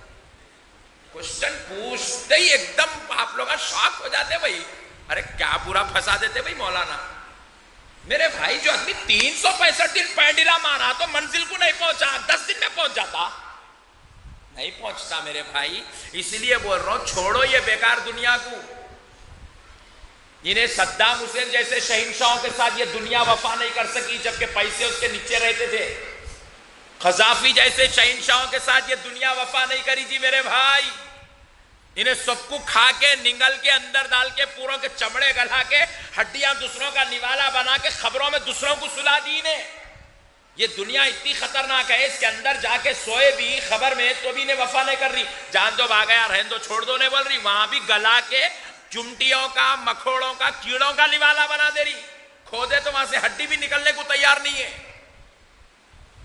کوشچن پوچھتے ہی ایک دم آپ لوگ شاک ہو جاتے. بھائی ارے کیا برا پھنسا دیتے بھائی مولانا. میرے بھائی جو آدمی 365 دن پینڈلا مارا تو منزل کو نہیں پہنچا، 10 دن میں پہنچ جاتا؟ نہیں پہنچتا میرے بھائی. اس لیے بول رہا ہوں چھوڑو یہ بیکار دنیا کو. انہیں صدام حسین جیسے شہنشاہوں کے ساتھ یہ دنیا وفا نہیں کر سکی جبکہ پیسے اس کے نیچے رہتے تھے. قذافی جیسے شہنشاہوں کے ساتھ یہ دنیا وفا نہیں کری جی میرے بھائی. انہیں سب کو کھا کے نگل کے اندر ڈال کے پوروں کے چمڑے گلا کے ہڈیاں دوسروں کا نوالا بنا کے خبروں میں دوسروں کو سلا دی نے. یہ دنیا اتنی خطرناک ہے، اس کے اندر جا کے سوئے بھی خبر میں تو بھی انہیں وفا نہیں کر رہی. جان دو بھاگا یار رہن دو چھوڑ دو نہیں بول رہی، وہاں بھی گلا کے چمٹیوں کا مکھوڑوں کا کیڑوں کا نوالا بنا دے رہی. کھودے تو وہاں سے ہڈی بھی نکلنے کو تیار نہیں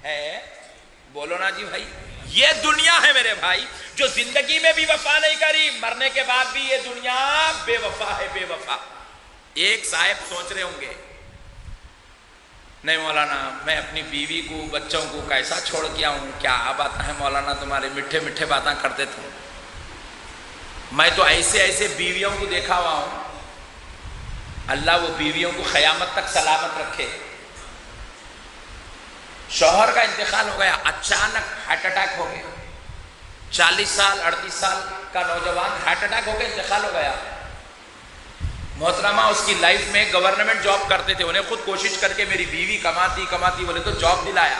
ہے. بولو نا جی بھائی. یہ دنیا ہے میرے بھائی جو زندگی میں بھی وفا نہیں کری، مرنے کے بعد بھی یہ دنیا بے وفا ہے، بے وفا. ایک صاحب سوچ رہے ہوں گے نہیں مولانا میں اپنی بیوی کو بچوں کو کیسا چھوڑ کے آؤں، کیا باتیں ہیں مولانا تمہارے میٹھے میٹھے باتیں کرتے تھے. میں تو ایسے ایسے بیویوں کو دیکھا ہوا ہوں، اللہ وہ بیویوں کو قیامت تک سلامت رکھے. شوہر کا انتقال ہو گیا، اچانک ہارٹ اٹیک ہو گیا. 40 سال 38 سال کا نوجوان ہارٹ اٹیک ہو گیا، انتقال ہو گیا. محترمہ اس کی لائف میں گورنمنٹ جاب کرتے تھے، انہیں خود کوشش کر کے میری بیوی کماتی بولے تو جاب دلایا.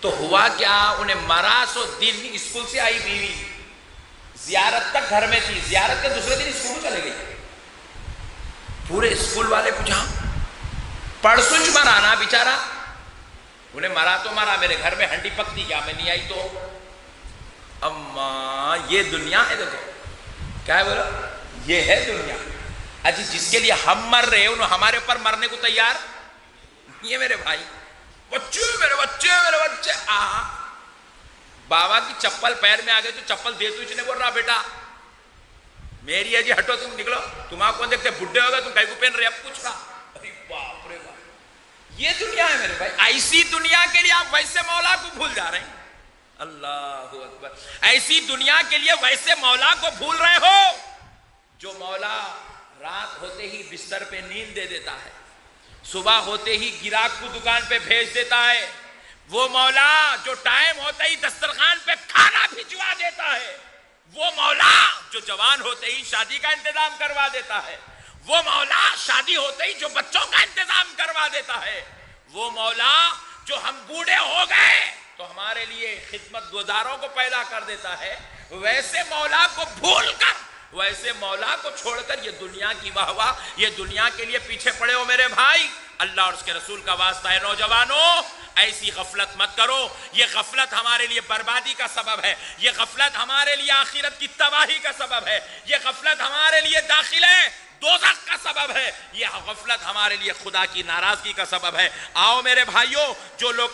تو ہوا کیا، انہیں مرا سو دن اسکول سے آئی بیوی، زیارت تک گھر میں تھی، زیارت کے دوسرے دن اسکول چلے گئی. پورے اسکول والے کو جہاں پڑسنج مرا نا بیچارہ، انہیں مرا تو مرا، میرے گھر میں ہنڈی پکتی کیا میں نہیں آئی تو. اما یہ دنیا ہے، دیکھو کیا ہے بولو، یہ ہے دنیا. اجی جس کے لیے ہم مر رہے ہیں انہوں ہمارے اوپر مرنے کو تیار یہ میرے بھائی. بچے میرے بچے میرے بچے بابا کی چپل پیر میں آ گئی تو چپل دے تو اس نے بول رہا بیٹا میری ہے جی ہٹو تم نکلو، تمہارا کون دیکھتے بڈھے ہو گئے تم کہیں کو پہن رہے اب پوچھ رہا. ارے باپ رے باپ، یہ دنیا ہے میرے بھائی. ایسی دنیا کے لیے آپ ویسے مولا کو بھول جا رہے ہیں. اللہ اکبر. ایسی دنیا کے لیے ویسے مولا کو بھول رہے ہو جو مولا رات ہوتے ہی بستر پہ نیند دے دیتا ہے، صبح ہوتے ہی گراہک کو دکان پہ بھیج دیتا ہے. وہ مولا جو ٹائم ہوتے ہی دسترخوان پہ کھانا بھجوا دیتا ہے. وہ مولا جو جوان ہوتے ہی شادی کا انتظام کروا دیتا ہے. وہ مولا شادی ہوتے ہی جو بچوں کا انتظام کروا دیتا ہے. وہ مولا جو ہم بوڑھے ہو گئے تو ہمارے لیے خدمت گزاروں کو پیدا کر دیتا ہے. ویسے مولا کو بھول کر، ویسے مولا کو چھوڑ کر یہ دنیا کی واہ واہ، یہ دنیا کے لیے پیچھے پڑے ہو میرے بھائی. اللہ اور اس کے رسول کا واسطہ ہے نوجوانوں، ایسی غفلت مت کرو. یہ غفلت ہمارے لیے بربادی کا سبب ہے، یہ غفلت ہمارے لیے آخرت کی تباہی کا سبب ہے، یہ غفلت ہمارے لیے داخلے دوزخ کا سبب ہے، یہ غفلت ہمارے لیے خدا کی ناراضگی کا سبب ہے. آؤ میرے بھائیوں، جو لوگ